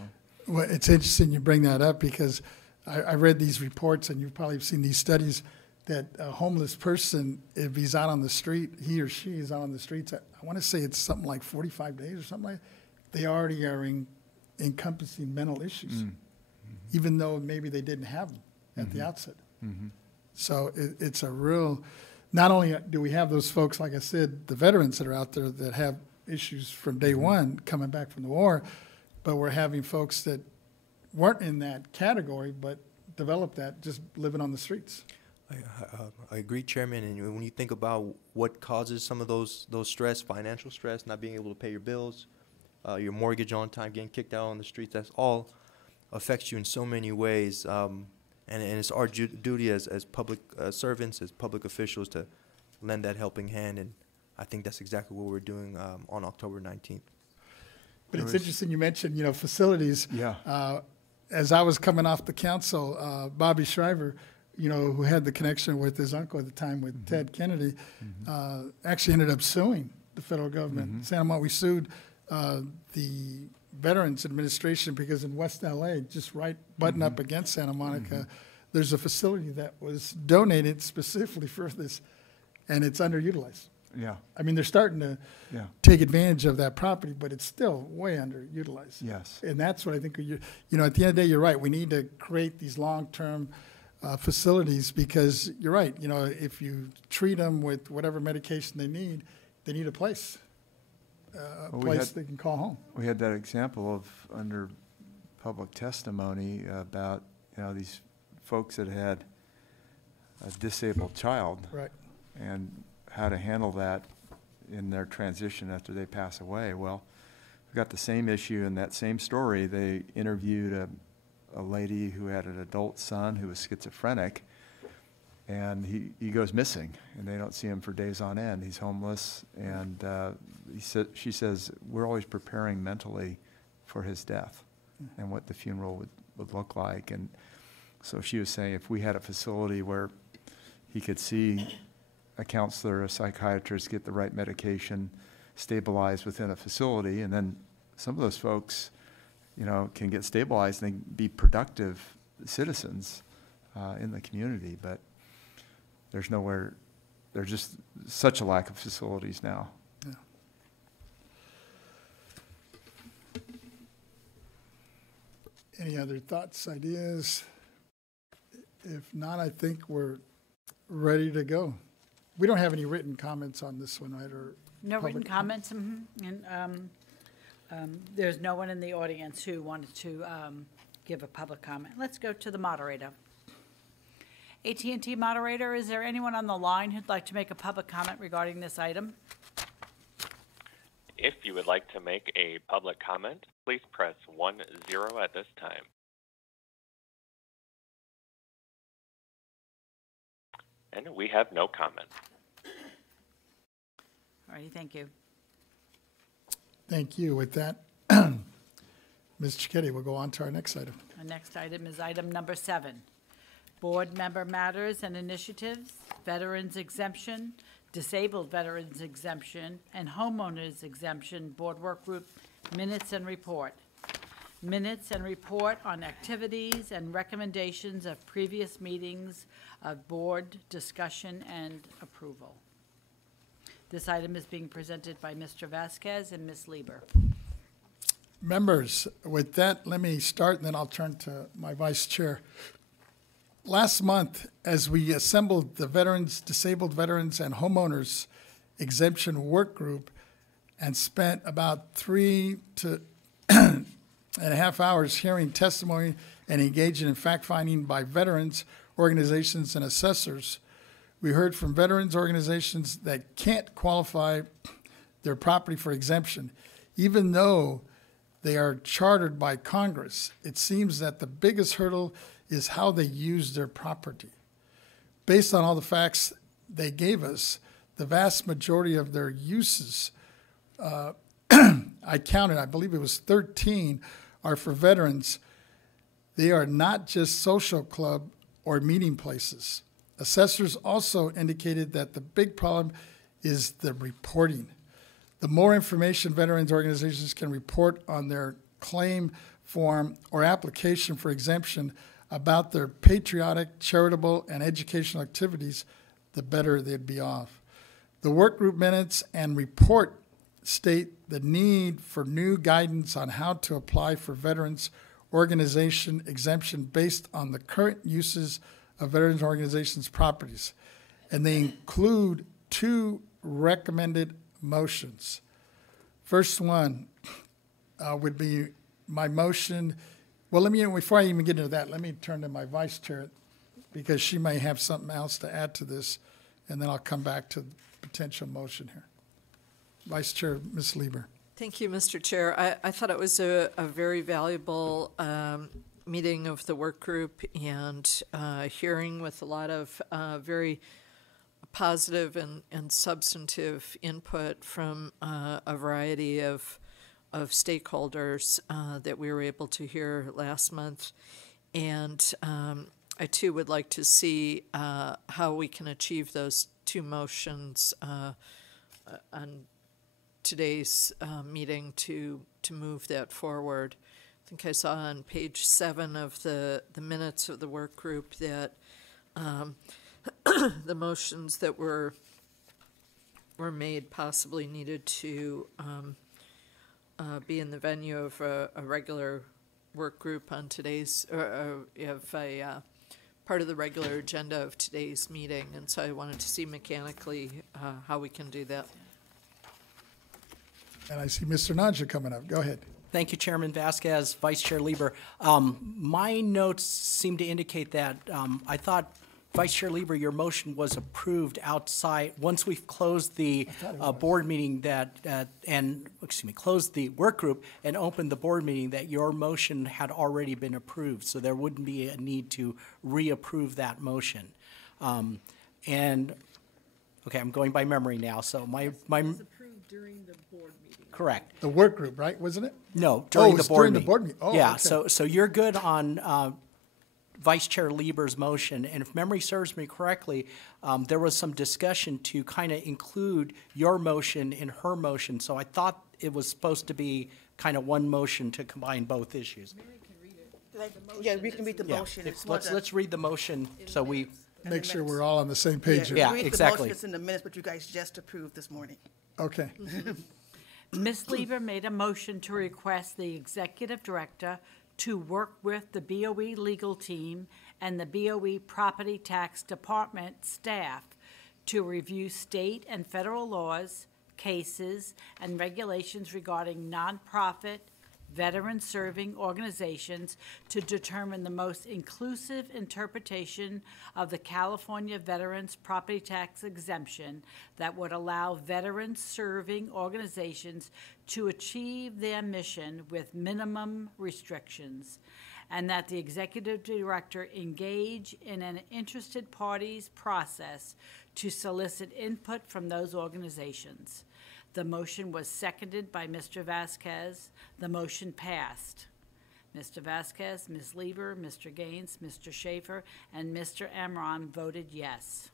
Well, it's interesting you bring that up, because I read these reports, and you've probably seen these studies, that a homeless person, if he's out on the street, he or she is out on the streets, I want to say it's something like 45 days or something like that, they already are encompassing mental issues, even though maybe they didn't have them at the outset. So it's a real, not only do we have those folks, like I said, the veterans that are out there that have issues from day one coming back from the war, but we're having folks that weren't in that category but developed that just living on the streets. I agree, Chairman. And when you think about what causes some of those stress, financial stress, not being able to pay your bills, your mortgage on time, getting kicked out on the streets, that's all affects you in so many ways. And it's our duty as public servants, as public officials, to lend that helping hand. And I think that's exactly what we're doing on October 19th. But it's interesting you mentioned, facilities. Yeah. As I was coming off the council, Bobby Shriver, who had the connection with his uncle at the time with Ted Kennedy, actually ended up suing the federal government. Santa Monica, we sued the Veterans Administration because in West LA, just right button up against Santa Monica, there's a facility that was donated specifically for this, and it's underutilized. Yeah. I mean, they're starting to Yeah. take advantage of that property, but it's still way underutilized. Yes. And that's what I think, at the end of the day, you're right. We need to create these long-term facilities, because you're right. If you treat them with whatever medication they need a place, they can call home. We had that example of under public testimony about, these folks that had a disabled child. Right. And how to handle that in their transition after they pass away. Well, we've got the same issue in that same story. They interviewed a lady who had an adult son who was schizophrenic, and he goes missing, and they don't see him for days on end. He's homeless, and she says, we're always preparing mentally for his death and what the funeral would look like. And so she was saying, if we had a facility where he could see a counselor, a psychiatrist get the right medication, stabilized within a facility, and then some of those folks, can get stabilized and they can be productive citizens in the community. But there's just such a lack of facilities now. Yeah. Any other thoughts, ideas? If not, I think we're ready to go. We don't have any written comments on this one, right? Or No written public comments, and there's no one in the audience who wanted to give a public comment. Let's go to the moderator. AT&T moderator, is there anyone on the line who'd like to make a public comment regarding this item? If you would like to make a public comment, please press 10 at this time. And we have no comments. All righty, thank you. Thank you. With that, Ms. Cicchetti, we'll go on to our next item. Our next item is item number 7. Board member matters and initiatives, veterans exemption, disabled veterans exemption, and homeowners exemption, board work group minutes and report. Minutes and report on activities and recommendations of previous meetings of board discussion and approval. This item is being presented by Mr. Vasquez and Ms. Lieber. Members, with that, let me start, and then I'll turn to my vice chair. Last month, as we assembled the veterans, disabled veterans, and homeowners exemption work group and spent about 3.5 hours hearing testimony and engaging in fact-finding by veterans, organizations, and assessors, we heard from veterans organizations that can't qualify their property for exemption, even though they are chartered by Congress. It seems that the biggest hurdle is how they use their property. Based on all the facts they gave us, the vast majority of their uses, I counted, I believe it was 13, are for veterans. They are not just social club or meeting places. Assessors also indicated that the big problem is the reporting. The more information veterans organizations can report on their claim form or application for exemption about their patriotic, charitable, and educational activities, the better they'd be off. The work group minutes and report state the need for new guidance on how to apply for veterans organization exemption based on the current uses of veterans organizations' properties. And they include 2 recommended motions. First one would be my motion. Well, before I even get into that, let me turn to my vice chair because she may have something else to add to this, and then I'll come back to the potential motion here. Vice Chair, Ms. Lieber. Thank you, Mr. Chair. I thought it was a very valuable meeting of the work group and hearing with a lot of very positive and substantive input from a variety of stakeholders that we were able to hear last month. And I too would like to see how we can achieve those 2 motions on today's meeting to move that forward. I think I saw on page 7 of the minutes of the work group that the motions that were made possibly needed to be in the venue of a regular work group on today's, of a part of the regular agenda of today's meeting. And so I wanted to see mechanically how we can do that. And I see Mr. Nadja coming up. Go ahead. Thank you, Chairman Vasquez, Vice Chair Lieber. My notes seem to indicate that I thought, Vice Chair Lieber, your motion was approved outside, once we've closed the board meeting closed the work group and opened the board meeting, that your motion had already been approved, so there wouldn't be a need to reapprove that motion. Okay, I'm going by memory now, so my. It was approved during the board meeting. Correct. The work group, right, wasn't it? No, during the board meeting. During the board meeting. Oh, yeah, okay. so you're good on Vice Chair Lieber's motion, and if memory serves me correctly, there was some discussion to kind of include your motion in her motion, so I thought it was supposed to be kind of one motion to combine both issues. Yeah, we can read the Yeah, motion. let's read the motion so we, Make sure we're all on the same page here. Yeah, Read the exactly. motion that's in the minutes, but you guys just approved this morning. Okay. Ms. Lieber made a motion to request the executive director to work with the BoE legal team and the BoE property tax department staff to review state and federal laws, cases, and regulations regarding nonprofit, veteran-serving organizations to determine the most inclusive interpretation of the California Veterans Property Tax exemption that would allow veteran-serving organizations to achieve their mission with minimum restrictions, and that the executive director engage in an interested parties process to solicit input from those organizations. The motion was seconded by Mr. Vasquez. The motion passed. Mr. Vasquez, Ms. Lieber, Mr. Gaines, Mr. Schaefer, and Mr. Emron voted yes.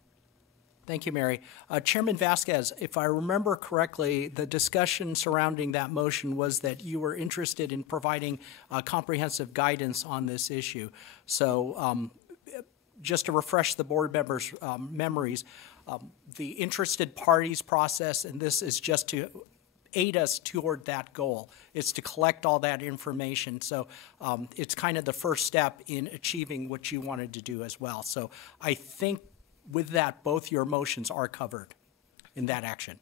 thank you, Mary. Chairman Vasquez, if I remember correctly, the discussion surrounding that motion was that you were interested in providing comprehensive guidance on this issue. So just to refresh the board members' memories, the interested parties process, and this is just to aid us toward that goal. It's to collect all that information. So it's kind of the first step in achieving what you wanted to do as well. So I think with that, both your motions are covered in that action.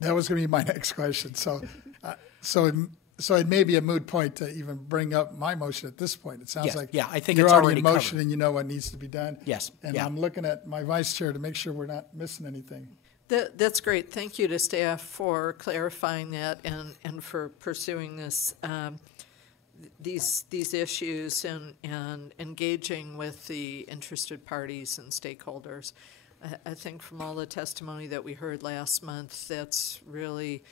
That was going to be my next question. So it may be a moot point to even bring up my motion at this point. It sounds Yes, like yeah, I think you're it's already already in motion covered. and you know what needs to be done. Yes, And yeah. I'm looking at my vice chair to make sure we're not missing anything. That's great. Thank you to staff for clarifying that and for pursuing this, these issues and engaging with the interested parties and stakeholders. I think from all the testimony that we heard last month, that's really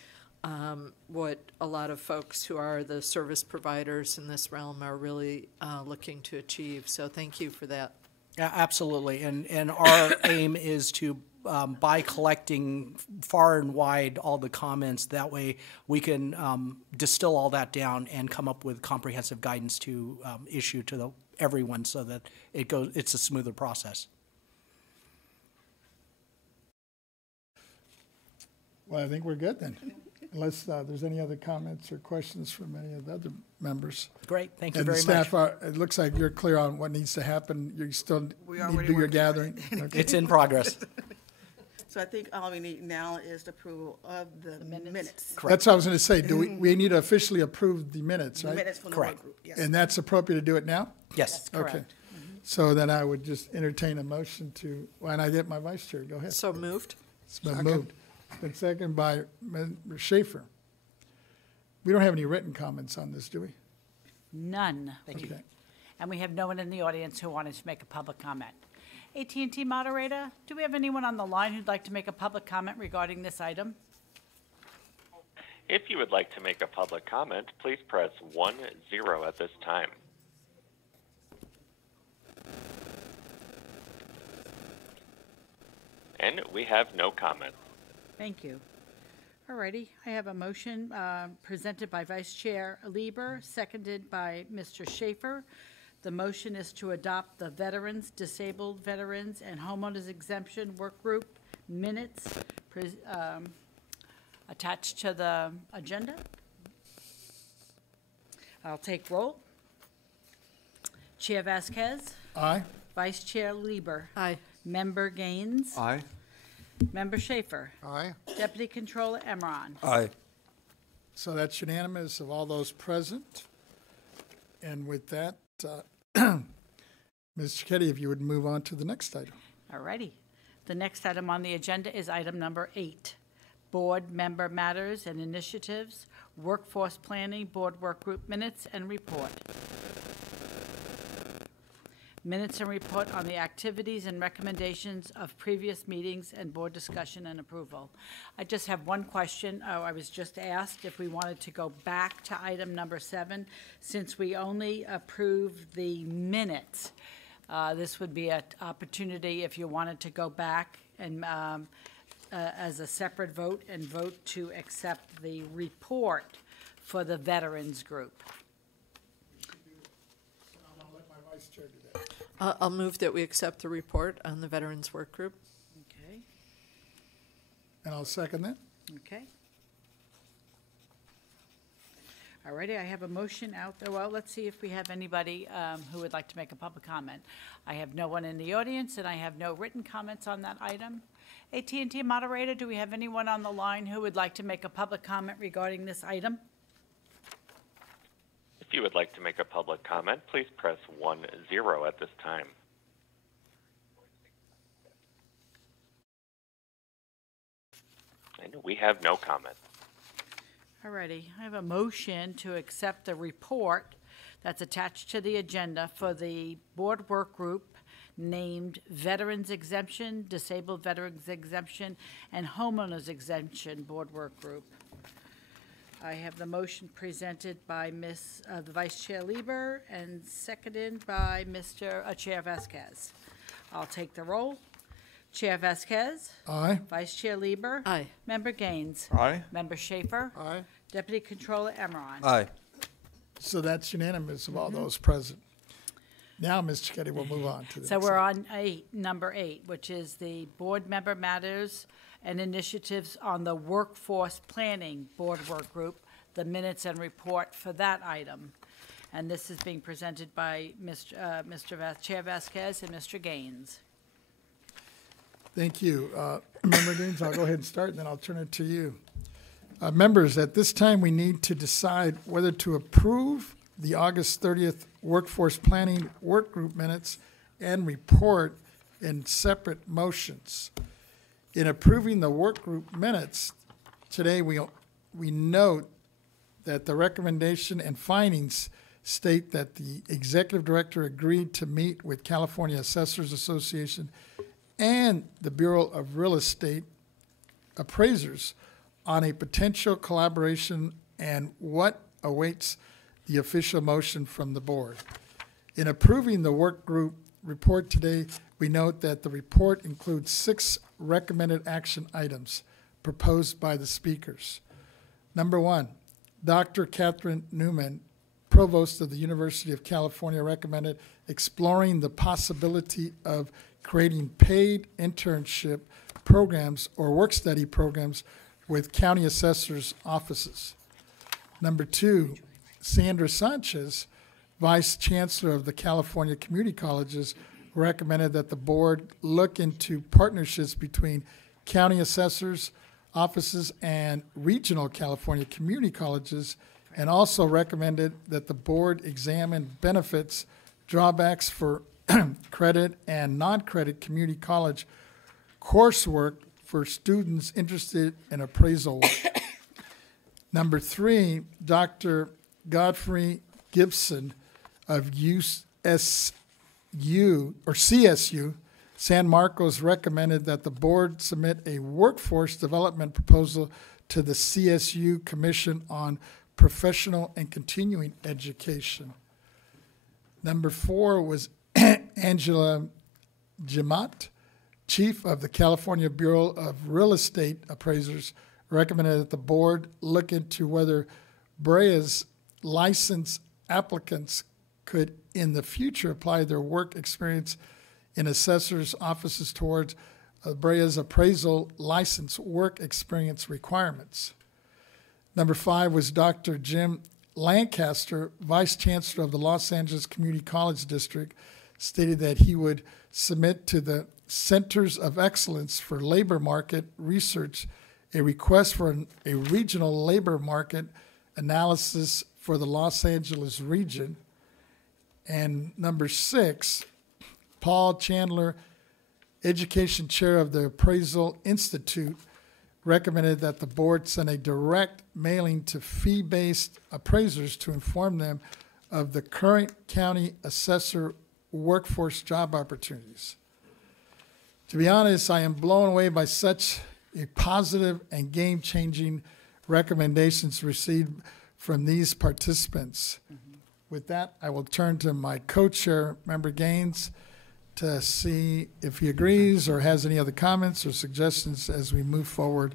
what a lot of folks who are the service providers in this realm are really looking to achieve. So thank you for that. Yeah, absolutely. And our aim is to, by collecting far and wide all the comments, that way we can distill all that down and come up with comprehensive guidance to issue to everyone so that it's a smoother process. Well, I think we're good then, unless there's any other comments or questions from any of the other members. Great, thank you And the very staff much. it looks like you're clear on what needs to happen. You still We need to already do your working on gathering? it. Okay. It's in progress. So I think all we need now is the approval of the minutes. That's what I was going to say. Do we need to officially approve the minutes, The right? minutes from the Correct. work group, yes. And that's appropriate to do it now? Yes. Okay. Correct. So then I would just entertain a motion to, when I get my vice chair, go ahead. So moved? It's been moved. It's been seconded by Ms. Schaefer. We don't have any written comments on this, do we? None. Thank you. Okay. And we have no one in the audience who wanted to make a public comment. AT&T moderator, do we have anyone on the line who'd like to make a public comment regarding this item? If you would like to make a public comment, please press 10 at this time. And we have no comments. Thank you. All righty, I have a motion presented by Vice Chair Lieber, seconded by Mr. Schaefer. The motion is to adopt the Veterans, Disabled Veterans, and Homeowners Exemption Work Group minutes attached to the agenda. I'll take roll. Chair Vasquez, Aye? Vice Chair Lieber, Aye. Member Gaines, Aye. Member Schaefer, Aye? Deputy Controller Emron. Aye. So that's unanimous of all those present. And with that, Ms. Cicchetti, if you would move on to the next item. All righty. The next item on the agenda is item number 8, Board Member Matters and Initiatives, Workforce Planning Board Work Group Minutes and Report. minutes and report on the activities and recommendations of previous meetings and board discussion and approval. I just have one question. I was just asked if we wanted to go back to item number 7, since we only approved the minutes. This would be an opportunity if you wanted to go back and as a separate vote and vote to accept the report for the veterans group. I'll let my vice chair do that. I'll move that we accept the report on the Veterans Work Group. Okay, And I'll second that. okay. All righty, I have a motion out there. Well, let's see if we have anybody who would like to make a public comment. I have no one in the audience, and I have no written comments on that item. AT&T moderator, do we have anyone on the line who would like to make a public comment regarding this item? If you would like to make a public comment, please press 10 at this time. And we have no comment. All righty, I have a motion to accept the report that's attached to the agenda for the board work group named Veterans Exemption, Disabled Veterans Exemption, and Homeowners Exemption Board Work Group. I have the motion presented by the Vice Chair Lieber and seconded by Chair Vasquez. I'll take the roll. Chair Vasquez? Aye. Vice Chair Lieber? Aye. Member Gaines? Aye. Member Schaefer? Aye. Deputy Controller Emmeron? Aye. So that's unanimous of all those present. Now, Ms. Cicchetti, we'll move on to the So next we're item. on number 8, which is the board member matters and initiatives on the Workforce Planning Board Work Group, the minutes and report for that item. And this is being presented by Chair Vasquez and Mr. Gaines. Thank you. Member Gaines, I'll go ahead and start, and then I'll turn it to you. Members, at this time, we need to decide whether to approve the August 30th Workforce Planning Work Group minutes and report in separate motions. In approving the work group minutes, today we note that the recommendation and findings state that the executive director agreed to meet with California Assessors Association and the Bureau of Real Estate appraisers on a potential collaboration and what awaits the official motion from the board. In approving the work group report today, we note that the report includes 6 recommended action items proposed by the speakers. Number 1, Dr. Catherine Newman, Provost of the University of California, recommended exploring the possibility of creating paid internship programs or work-study programs with county assessors' offices. Number 2, Sandra Sanchez, Vice Chancellor of the California Community Colleges, recommended that the board look into partnerships between county assessors' offices and regional California community colleges, and also recommended that the board examine benefits, drawbacks for credit and non-credit community college coursework for students interested in appraisal work. Number 3, Dr. Godfrey Gibson of CSU San Marcos recommended that the board submit a workforce development proposal to the CSU Commission on Professional and Continuing Education. Number 4 was Angela Jamat, Chief of the California Bureau of Real Estate Appraisers, recommended that the board look into whether BREA's licensed applicants could in the future apply their work experience in assessors' offices towards BREA's appraisal license work experience requirements. Number 5 was Dr. Jim Lancaster, Vice Chancellor of the Los Angeles Community College District, stated that he would submit to the Centers of Excellence for Labor Market Research a request for a regional labor market analysis for the Los Angeles region. And number 6, Paul Chandler, Education Chair of the Appraisal Institute, recommended that the board send a direct mailing to fee-based appraisers to inform them of the current county assessor workforce job opportunities. To be honest, I am blown away by such a positive and game-changing recommendations received from these participants. With that, I will turn to my co-chair, Member Gaines, to see if he agrees or has any other comments or suggestions as we move forward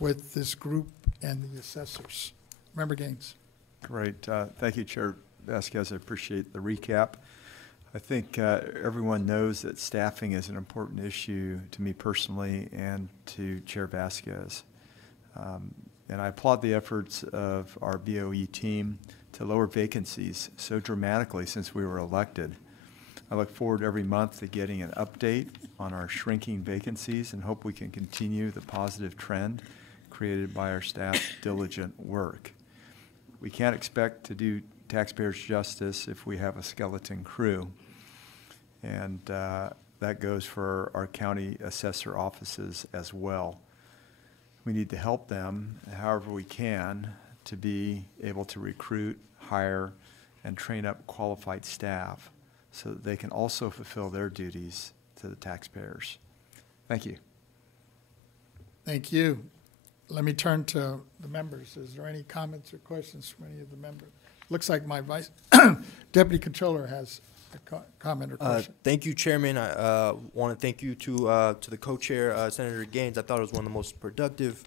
with this group and the assessors. Member Gaines. Great. Thank you, Chair Vasquez. I appreciate the recap. I think everyone knows that staffing is an important issue to me personally and to Chair Vasquez. And I applaud the efforts of our BoE team to lower vacancies so dramatically since we were elected. I look forward every month to getting an update on our shrinking vacancies and hope we can continue the positive trend created by our staff's diligent work. We can't expect to do taxpayers justice if we have a skeleton crew. And that goes for our county assessor offices as well. We need to help them however we can to be able to recruit, hire, and train up qualified staff so that they can also fulfill their duties to the taxpayers. Thank you. Thank you. Let me turn to the members. Is there any comments or questions from any of the members? Looks like my Deputy Controller has a comment or question. Thank you, Chairman. I want to thank you to the co-chair, Senator Gaines. I thought it was one of the most productive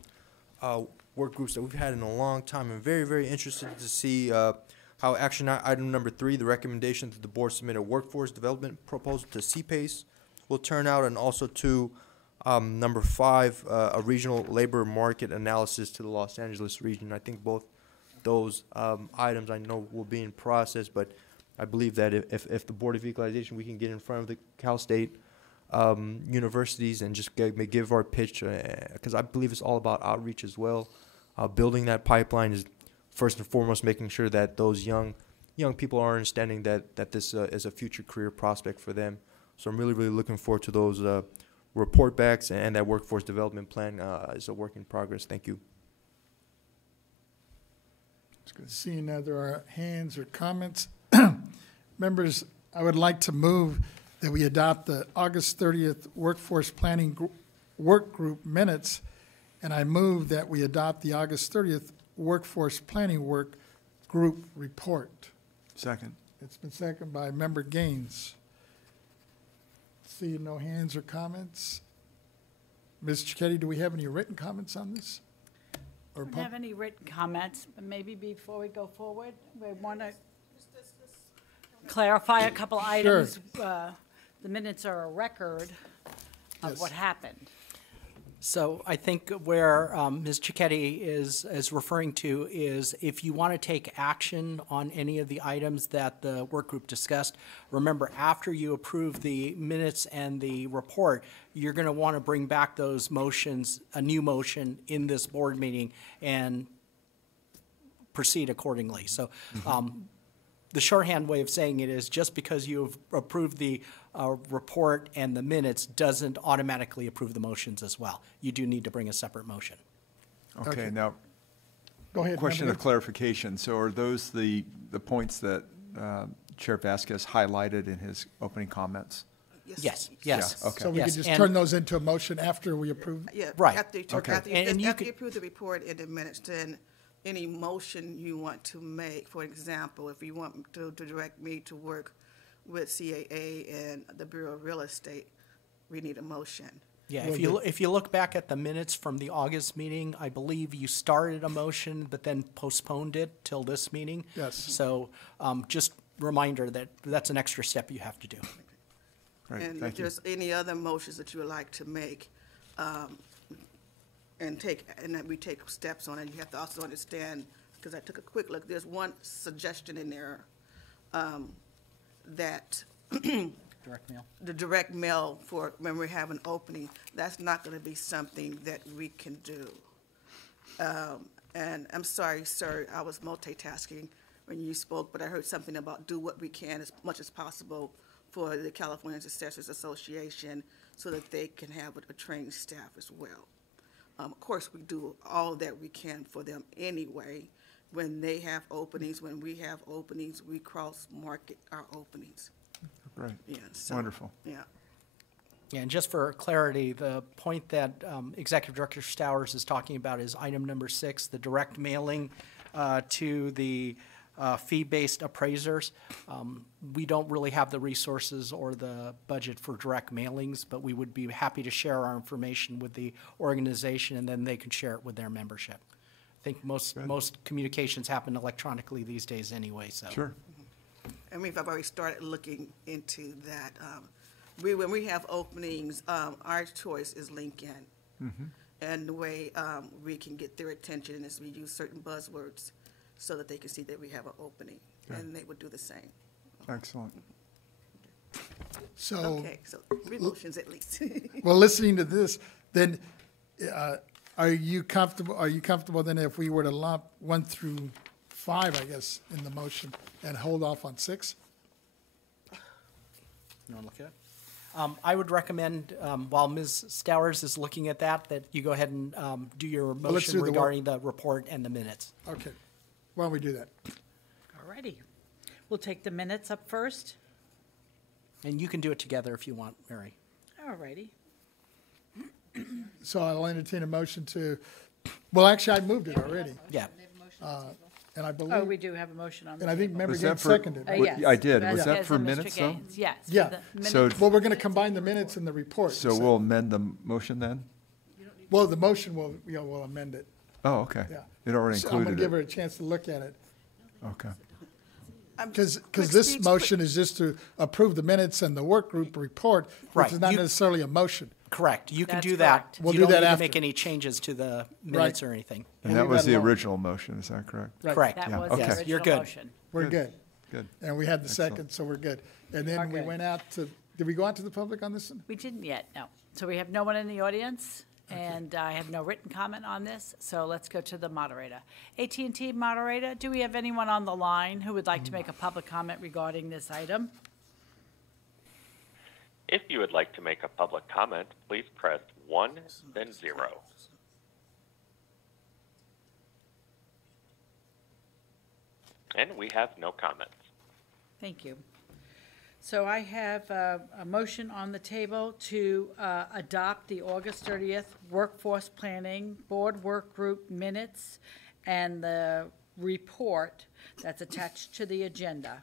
work groups that we've had in a long time. I'm very, very interested to see how action item number 3, the recommendation that the board submit a workforce development proposal to CPACE will turn out, and also to number 5, a regional labor market analysis to the Los Angeles region. I think both those items I know will be in process, but I believe that if the Board of Equalization, we can get in front of the Cal State universities and just give our pitch, because I believe it's all about outreach as well. Building that pipeline is first and foremost making sure that those young people are understanding that this is a future career prospect for them. So I'm really, really looking forward to those report backs, and that workforce development plan is a work in progress. Thank you. Seeing other hands or comments, members, I would like to move that we adopt the August 30th Workforce Planning Work Group minutes, and I move that we adopt the August 30th Workforce Planning Work Group report. Second. It's been seconded by Member Gaines. See no hands or comments. Ms. Cicchetti, do we have any written comments on this? I don't have any written comments, but maybe before we go forward, we want to clarify a couple items. The minutes are a record of what happened. So I think where Ms. Cicchetti is referring to is if you want to take action on any of the items that the work group discussed, remember after you approve the minutes and the report, you're going to want to bring back those motions, a new motion in this board meeting, and proceed accordingly. So the shorthand way of saying it is just because you've approved the report and the minutes doesn't automatically approve the motions as well. You do need to bring a separate motion. Okay, now, go ahead. question of clarification. So are those the points that Chair Vasquez highlighted in his opening comments? Yes. Yeah, okay. So we can just turn those into a motion after we approve? Yeah. Right. After you, Okay. after And you after you could- approve the report in the minutes, then any motion you want to make, for example, if you want to direct me to work with CAA and the Bureau of Real Estate, we need a motion. Yeah, if you look back at the minutes from the August meeting, I believe you started a motion but then postponed it till this meeting. Yes. So just reminder that that's an extra step you have to do. Great, And if thank you. there's any other motions that you would like to make, and that we take steps on it, you have to also understand, because I took a quick look, there's one suggestion in there, that Direct mail. the direct mail for when we have an opening, that's not going to be something that we can do. And I'm sorry, sir, I was multitasking when you spoke, but I heard something about do what we can as much as possible for the California Assessors Association so that they can have a trained staff as well. Of course, we do all that we can for them anyway. When they have openings, when we have openings, we cross-market our openings. Great. Yeah, so, Wonderful. Yeah. Yeah, and just for clarity, the point that Executive Director Stowers is talking about is item number 6, the direct mailing to the fee-based appraisers. We don't really have the resources or the budget for direct mailings, but we would be happy to share our information with the organization, and then they can share it with their membership. I think most communications happen electronically these days anyway, so. Sure. I mean, I've already started looking into that. When we have openings, our choice is Lincoln. And the way we can get their attention is we use certain buzzwords so that they can see that we have an opening, and they would do the same. Excellent. So, Okay, so 3 motions at least. well, listening to this, then are you comfortable then if we were to lump 1 through 5, I guess, in the motion and hold off on 6? You want to look at it? I would recommend, while Ms. Stowers is looking at that you go ahead and do your let's motion do the regarding the report and the minutes. Okay. Why don't we do that? All righty. We'll take the minutes up first. And you can do it together if you want, Mary. All righty. So I'll entertain a motion to, well, actually, I moved it already. Yeah. And I believe. Oh, we do have a motion on the And I think table. Member Was that Gaines for- seconded. Uh, it. yes. I did. Was Vasquez that for and Mr. minutes, though? Gaines. Yes. for Yeah. the So- minutes. Well, we're going to combine the minutes and the report. So we'll amend the motion then? Well, the motion will, we'll amend it, Oh, okay. yeah. It already So I'm going to included give her it. a chance to look at it. Okay. Because Quick this speech, motion is just to approve the minutes and the work group report, which Right. is not You- necessarily a motion. Correct. You can That's do that. correct. We'll You do don't that need to after. make any changes to the minutes or anything. And We'll that leave was that the alone. original motion, is that correct? Right. Correct. That Yeah, was okay. the Yes, you're original good. motion. We're Good. good. Good. And we had the Excellent. second, so we're good. And Are then we good. went out to, did we go out to the public on this one? We didn't yet, no. So we have no one in the audience, and I have no written comment on this, so let's go to the moderator. AT&T moderator, do we have anyone on the line who would like to make a public comment regarding this item? If you would like to make a public comment, please press 1, then 0. And we have no comments. Thank you. So I have a motion on the table to adopt the August 30th Workforce Planning Board Work Group minutes and the report that's attached to the agenda.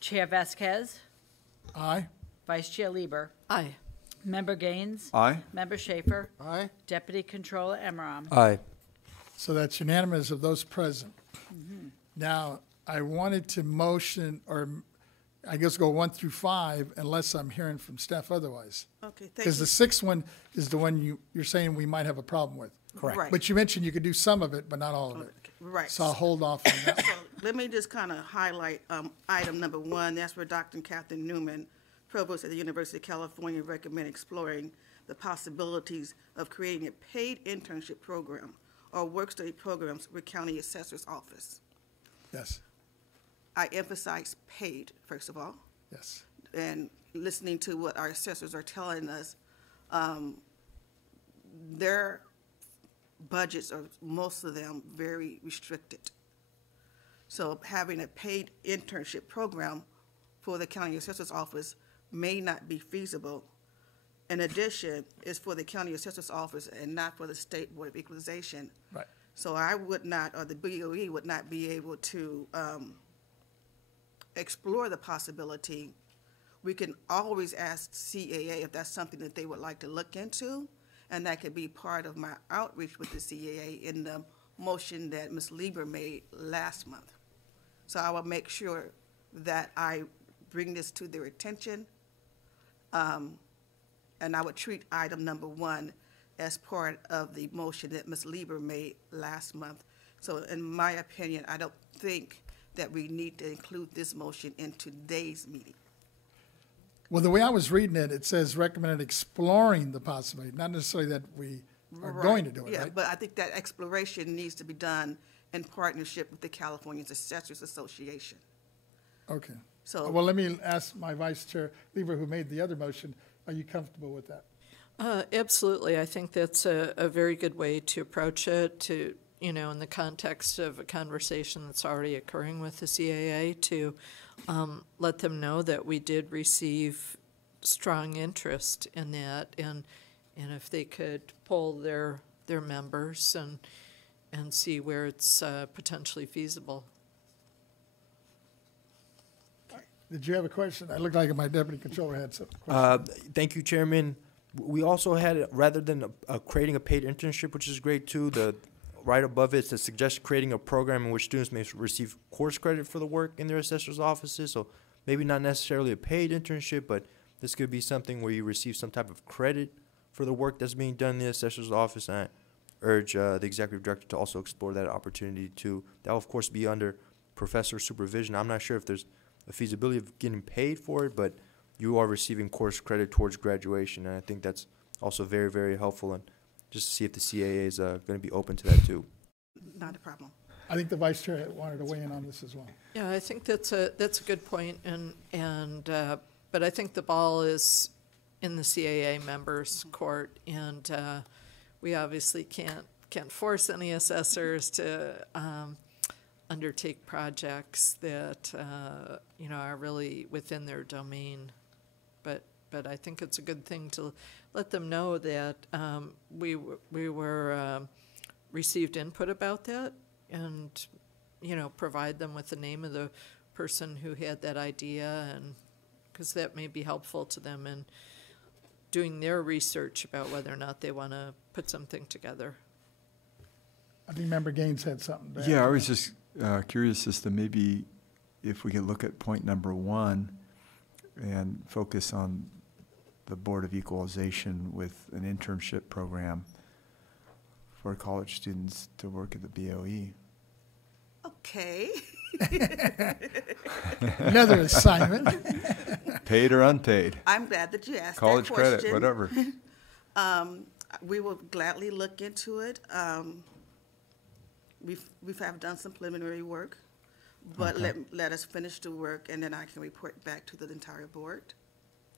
Chair Vasquez, Aye. Vice Chair Lieber, Aye. Member Gaines, Aye? Member Schaefer, Aye? Deputy Controller Emram. Aye. So that's unanimous of those present. Now, I wanted to motion, or I guess go 1 through 5, unless I'm hearing from staff otherwise. Okay, thank Because you. the 6th one is the one you're saying we might have a problem with. Correct. Right. But you mentioned you could do some of it, but not all of it. Right. So I'll hold off on that. So let me just kind of highlight item number 1. That's where Dr. Catherine Newman, Provost at the University of California, recommend exploring the possibilities of creating a paid internship program or work-study programs with County Assessor's Office. Yes, I emphasize paid, first of all, yes. and listening to what our assessors are telling us, their budgets are, most of them, very restricted. So having a paid internship program for the county assessor's office may not be feasible. In addition, it's for the county assessor's office and not for the State Board of Equalization. Right. So I would not, or the BoE would not be able to explore the possibility. We can always ask CAA if that's something that they would like to look into, and that could be part of my outreach with the CAA in the motion that Ms. Lieber made last month. So I will make sure that I bring this to their attention, and I would treat item number 1 as part of the motion that Ms. Lieber made last month. So in my opinion, I don't think that we need to include this motion in today's meeting. Well, the way I was reading it, it says recommended exploring the possibility, not necessarily that we are going to do it, Yeah, right? but I think that exploration needs to be done in partnership with the California Assessors Association. Okay. So- Well, let me ask my Vice Chair Lieber, who made the other motion, are you comfortable with that? Absolutely. I think that's a very good way to approach it, to you know, in the context of a conversation that's already occurring with the CAA, to let them know that we did receive strong interest in that, and if they could poll their members and see where it's potentially feasible. Did you have a question? I looked like my deputy controller had some. Thank you, Chairman. We also had, rather than creating a paid internship, which is great too, right above it says suggest creating a program in which students may receive course credit for the work in their assessor's offices. So maybe not necessarily a paid internship, but this could be something where you receive some type of credit for the work that's being done in the assessor's office. And I urge the executive director to also explore that opportunity too. That will, of course, be under professor supervision. I'm not sure if there's a feasibility of getting paid for it, but you are receiving course credit towards graduation, and I think that's also very, very helpful, and just to see if the CAA is going to be open to that too. Not a problem. I think the vice chair wanted to weigh in on this as well. Yeah, I think that's a good point, but I think the ball is in the CAA members' court, and we obviously can't force any assessors to undertake projects that you know, are really within their domain. But I think it's a good thing to let them know that we were received input about that, and you know, provide them with the name of the person who had that idea, and because that may be helpful to them in doing their research about whether or not they want to put something together. I think Member Gaines had something to add. Yeah, I was just curious as to maybe if we could look at point number 1 and focus on the Board of Equalization with an internship program for college students to work at the BoE. Okay. Another assignment. Paid or unpaid? I'm glad that you asked College that question. credit, whatever. We will gladly look into it. We've have done some preliminary work, but Okay. let us finish the work, and then I can report back to the entire board.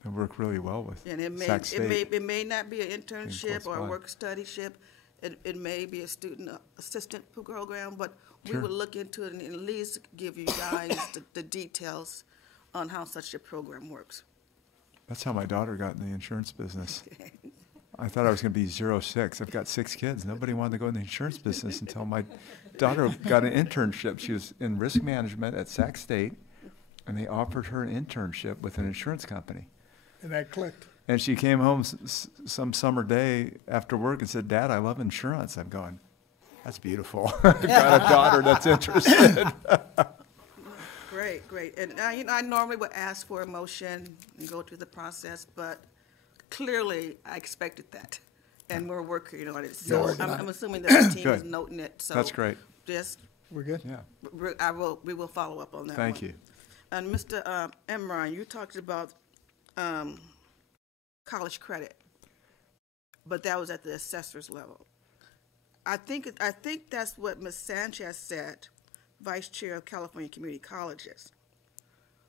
It worked really well with And it Sac State. it may not be an internship close or a by. work studyship. It may be a student assistant program, but we Sure. will look into it and at least give you guys the details on how such a program works. That's how my daughter got in the insurance business. I thought I was going to be 06. I've got 6 kids. Nobody wanted to go in the insurance business until my daughter got an internship. She was in risk management at Sac State, and they offered her an internship with an insurance company. And that clicked. And she came home some summer day after work and said, "Dad, I love insurance." I'm going, "That's beautiful." I've got a daughter that's interested. Great. And you know, I normally would ask for a motion and go through the process, but clearly I expected that, and we're working on it. So working on I'm assuming that the team is Good. noting it. So That's great. Just We're good? Yeah. we will follow up on that. Thank one. you. And Mr. Emron, you talked about college credit, but that was at the assessor's level. I think that's what Ms. Sanchez said, Vice Chair of California Community Colleges.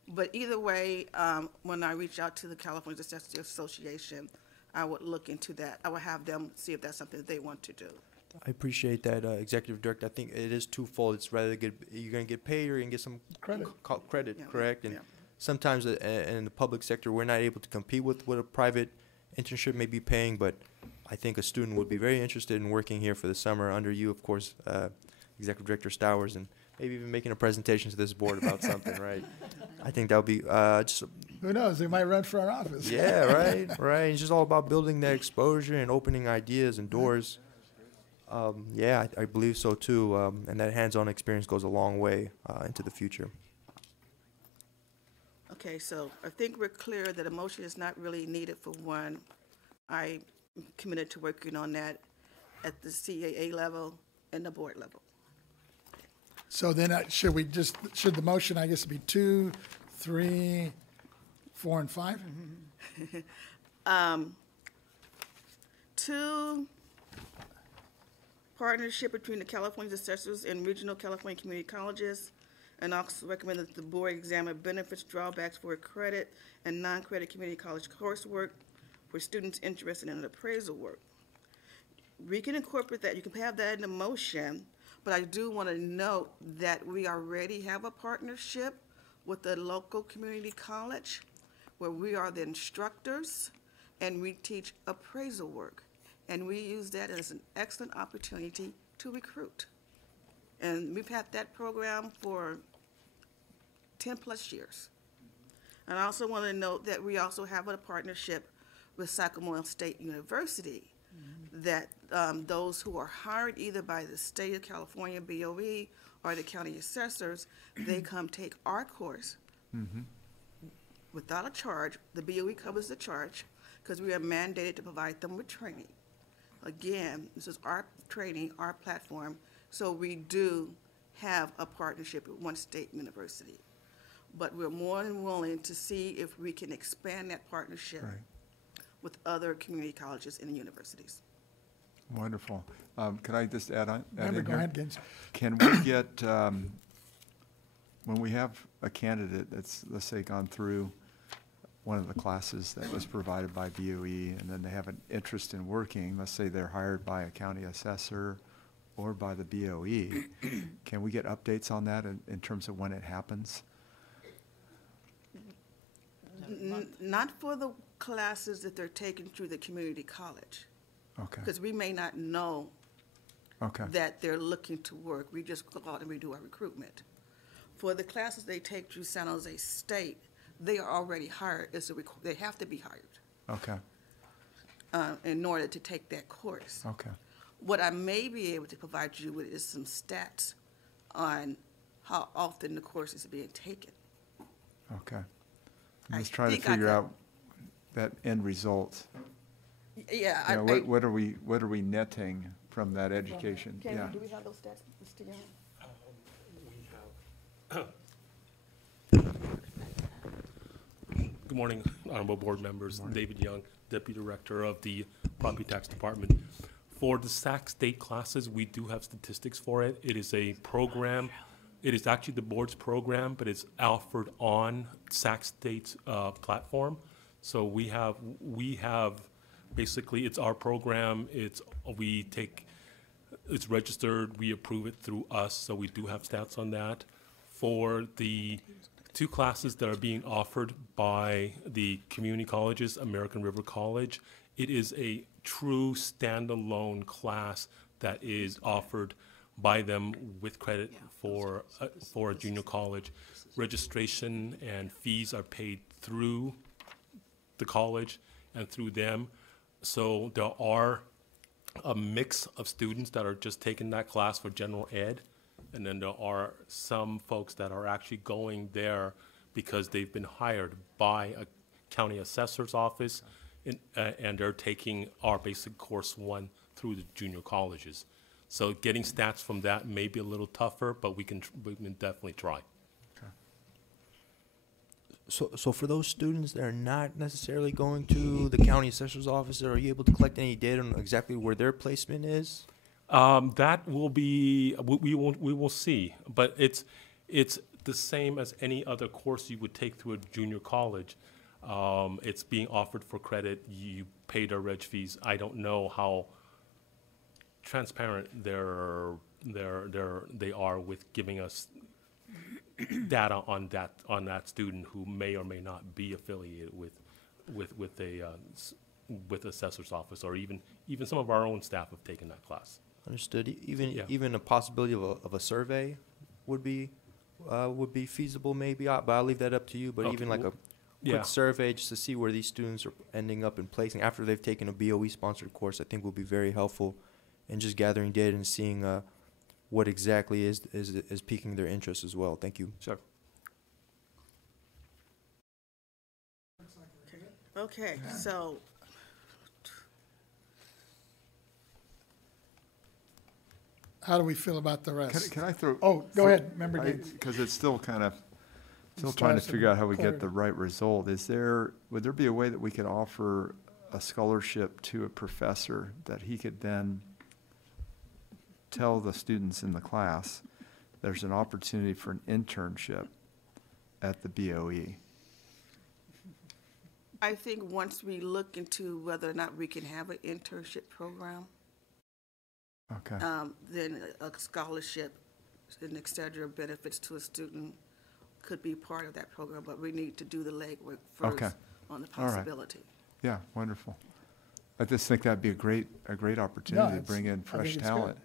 But either way, when I reach out to the California Assessors Association, I would look into that. I would have them see if that's something that they want to do. I appreciate that, Executive Director. I think it is twofold. It's rather good, you're going to get paid or you're going to get some Credit. credit, Yeah, correct? And yeah. sometimes in the public sector, we're not able to compete with what a private internship may be paying, but I think a student would be very interested in working here for the summer under you, of course, Executive Director Stowers, and maybe even making a presentation to this board about something, right? I think that would be just Who knows? They might run for our office. yeah, right. It's just all about building that exposure and opening ideas and doors. Yeah, I believe so too. And that hands-on experience goes a long way into the future. Okay, so I think we're clear that a motion is not really needed for one. I'm committed to working on that at the CAA level and the board level. So then should the motion, I guess, be 2, 3, 4, and 5? 2, partnership between the California assessors and regional California community colleges, and also recommend that the board examine benefits, drawbacks for credit and non-credit community college coursework for students interested in appraisal work. We can incorporate that. You can have that in the motion, But I do want to note that we already have a partnership with the local community college where we are the instructors and we teach appraisal work. And we use that as an excellent opportunity to recruit. And we've had that program for 10+ years. And I also want to note that we also have a partnership with Sacramento State University that those who are hired either by the state of California, BoE, or the county assessors, they come take our course without a charge. The BoE covers the charge because we are mandated to provide them with training. Again, this is our training, our platform, so we do have a partnership with one state university. But we're more than willing to see if we can expand that partnership with other community colleges and universities. Wonderful. Can I just add on? Go ahead, Gaines. Can we get, when we have a candidate that's, let's say, gone through one of the classes that was provided by BoE, and then they have an interest in working, let's say they're hired by a county assessor or by the BoE, can we get updates on that in terms of when it happens? Not for the classes that they're taking through the community college. Okay. Because we may not know Okay. that they're looking to work. We just go out and we do our recruitment. For the classes they take through San Jose State, they are already hired. They have to be hired Okay. in order to take that course. Okay. What I may be able to provide you with is some stats on how often the course is being taken. Okay. I'm I just trying to think I figure could- out that end result. Yeah, You know, what are we netting from that education? Can Yeah. do we have those stats, Mr. Young? Good morning, honorable board members. David Young, Deputy Director of the Property Tax Department. For the Sac State classes, we do have statistics for it. It is a program. It is actually the board's program, but it's offered on Sac State's platform. So we have basically, it's our program. It's registered. We approve it through us. So we do have stats on that. For the two classes that are being offered by the community colleges, American River College, it is a true standalone class that is offered by them with credit for a junior college. Registration and fees are paid through the college and through them. So there are a mix of students that are just taking that class for general ed, and then there are some folks that are actually going there because they've been hired by a county assessor's office, and they're taking our basic course 1 through the junior colleges. So getting stats from that may be a little tougher, but we can definitely try. So for those students that are not necessarily going to the county assessor's office, are you able to collect any data on exactly where their placement is? That will be, we will see, but it's the same as any other course you would take through a junior college. It's being offered for credit. You pay their reg fees. I don't know how transparent they are with giving us data on that student who may or may not be affiliated with assessor's office, or even some of our own staff have taken that class. Understood. Even a possibility of a survey would be feasible, maybe. But I'll leave that up to you. But Okay, even like a yeah. quick survey just to see where these students are ending up and placing after they've taken a BoE sponsored course, I think will be very helpful in just gathering data and seeing what exactly is piquing their interest as well. Thank you. Sure. Okay, so How do we feel about the rest? Can I throw? Oh, go ahead, Member Gates. Because it's still still Just trying to ask them figure out how we clarity. get the right result. Would there be a way that we could offer a scholarship to a professor that he could then tell the students in the class there's an opportunity for an internship at the BoE? I think once we look into whether or not we can have an internship program, Okay. Then a scholarship and et cetera benefits to a student could be part of that program, but we need to do the legwork Okay. first on the All right. possibility. Yeah, wonderful. I just think that'd be a great opportunity to it's- bring in I think fresh it's good. talent.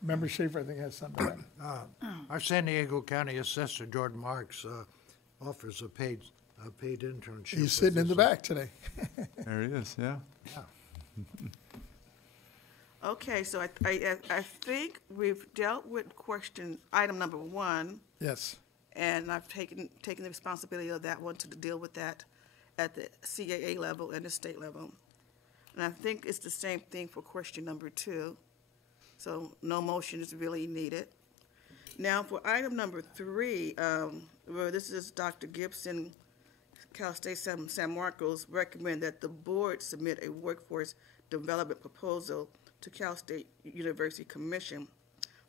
Member Schaefer, I think, has something to add. Our San Diego County Assessor, Jordan Marks, offers a paid internship. He's with sitting in the this, back today. There he is, yeah. Okay, so I think we've dealt with item number 1, Yes. and I've taken the responsibility of that one to deal with that at the CAA level and the state level. And I think it's the same thing for question number 2. So no motion is really needed. Now for item number 3, well, this is Dr. Gibson, Cal State San Marcos, recommend that the board submit a workforce development proposal to Cal State University Commission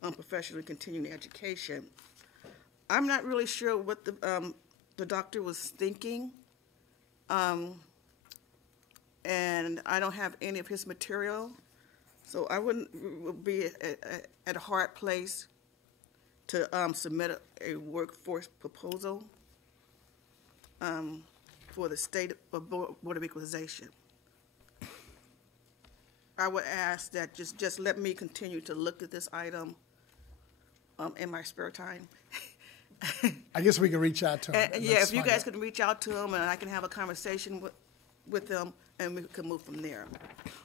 on professional continuing education. I'm not really sure what the doctor was thinking, and I don't have any of his material, so I would be at a hard place to submit a workforce proposal for the State Board of Equalization. I would ask that just let me continue to look at this item in my spare time. I guess we can reach out to him. and Yeah, let's if you find guys out. could reach out to them, and I can have a conversation with them, and we can move from there.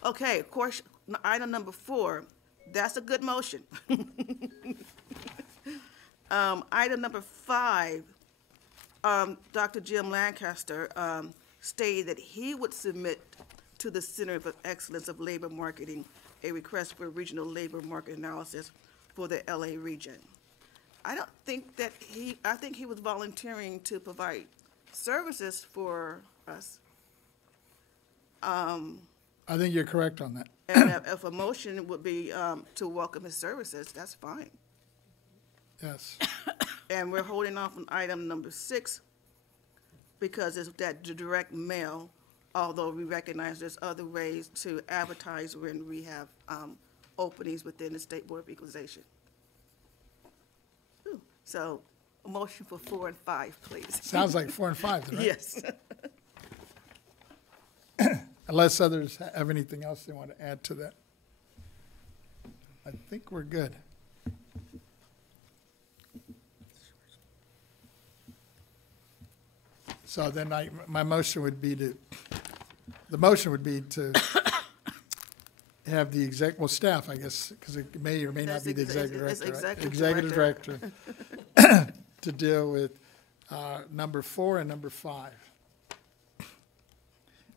Okay, of course, item number 4, that's a good motion. Item number 5, Dr. Jim Lancaster stated that he would submit to the Center for Excellence of Labor Marketing a request for regional labor market analysis for the LA region. I don't think that I think he was volunteering to provide services for us. I think you're correct on that. And if a motion would be to welcome his services, that's fine. Yes. And we're holding off on item number 6 because it's that direct mail, although we recognize there's other ways to advertise when we have openings within the State Board of Equalization. Ooh, so a motion for 4 and 5, please. Sounds like 4 and 5, right? Yes. Unless others have anything else they want to add to that. I think we're good. So then my motion would be to have the staff, I guess, because it may or may not That's be the executive it's director, right? executive Executive director to deal with number 4 and number 5.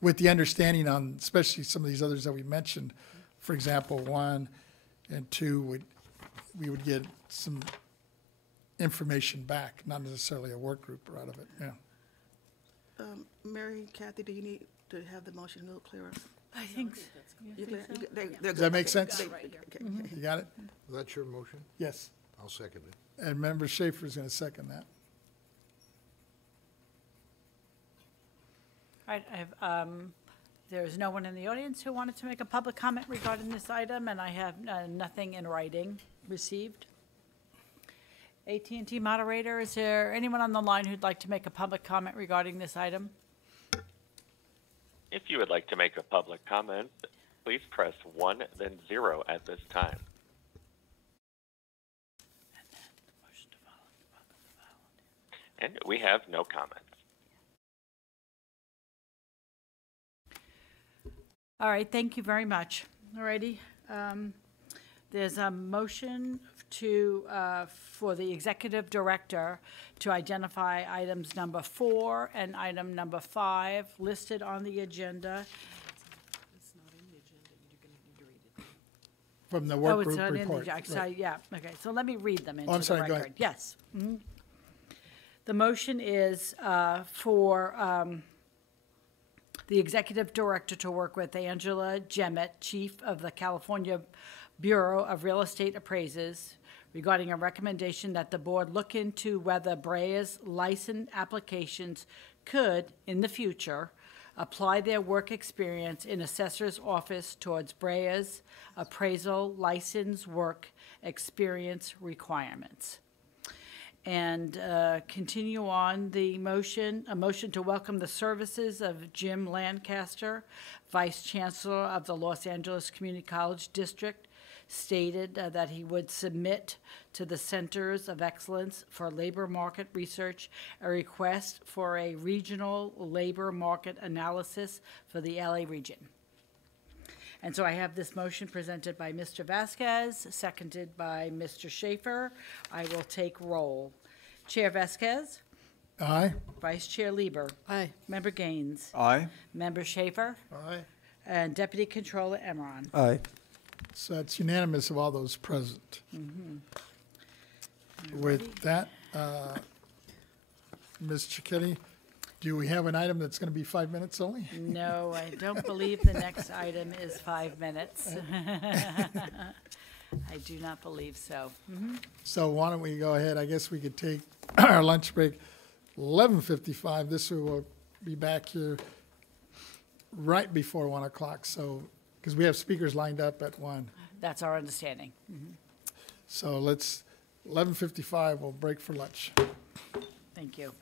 With the understanding on, especially some of these others that we mentioned, for example, 1 and 2, we would get some information back, not necessarily a work group out of it, yeah. Mary, Kathy, do you need to have the motion a little clearer? I think, You clear? so? Does that make sense? Okay. You got it? That's your motion? Yes. I'll second it. And Member Schaefer is going to second that. all right, there's no one in the audience who wanted to make a public comment regarding this item, and I have nothing in writing received. AT&T moderator, is there anyone on the line who'd like to make a public comment regarding this item? If you would like to make a public comment, please press 1, then 0 at this time. And we have no comments. All right, thank you very much. All righty. There's a motion for the executive director to identify items number 4 and item number 5 listed on the agenda. From the Oh, work it's group not in the, report. so, Right. yeah, okay, so let me read them into I'm the sorry, record. go ahead. Yes. Mhm. The motion is for the executive director to work with Angela Jemmett, chief of the California Bureau of Real Estate Appraisers, regarding a recommendation that the board look into whether BREA's license applications could, in the future, apply their work experience in assessor's office towards BREA's appraisal license work experience requirements. And continue on the motion, a motion to welcome the services of Jim Lancaster, Vice Chancellor of the Los Angeles Community College District, stated that he would submit to the Centers of Excellence for Labor Market Research a request for a regional labor market analysis for the LA region. And so I have this motion presented by Mr. Vasquez, seconded by Mr. Schaefer. I will take roll. Chair Vasquez? Aye. Vice Chair Lieber? Aye. Member Gaines? Aye. Member Schaefer? Aye. And Deputy Controller Emron? Aye. So it's unanimous of all those present. With that, Ms. Cicchetti, do we have an item that's going to be 5 minutes only? No, I don't believe the next item is 5 minutes. I do not believe so. So why don't we go ahead? I guess we could take our lunch break. 11:55. This will be back here right before 1 o'clock. So, because we have speakers lined up at 1. That's our understanding. So let's 11:55. We'll break for lunch. Thank you.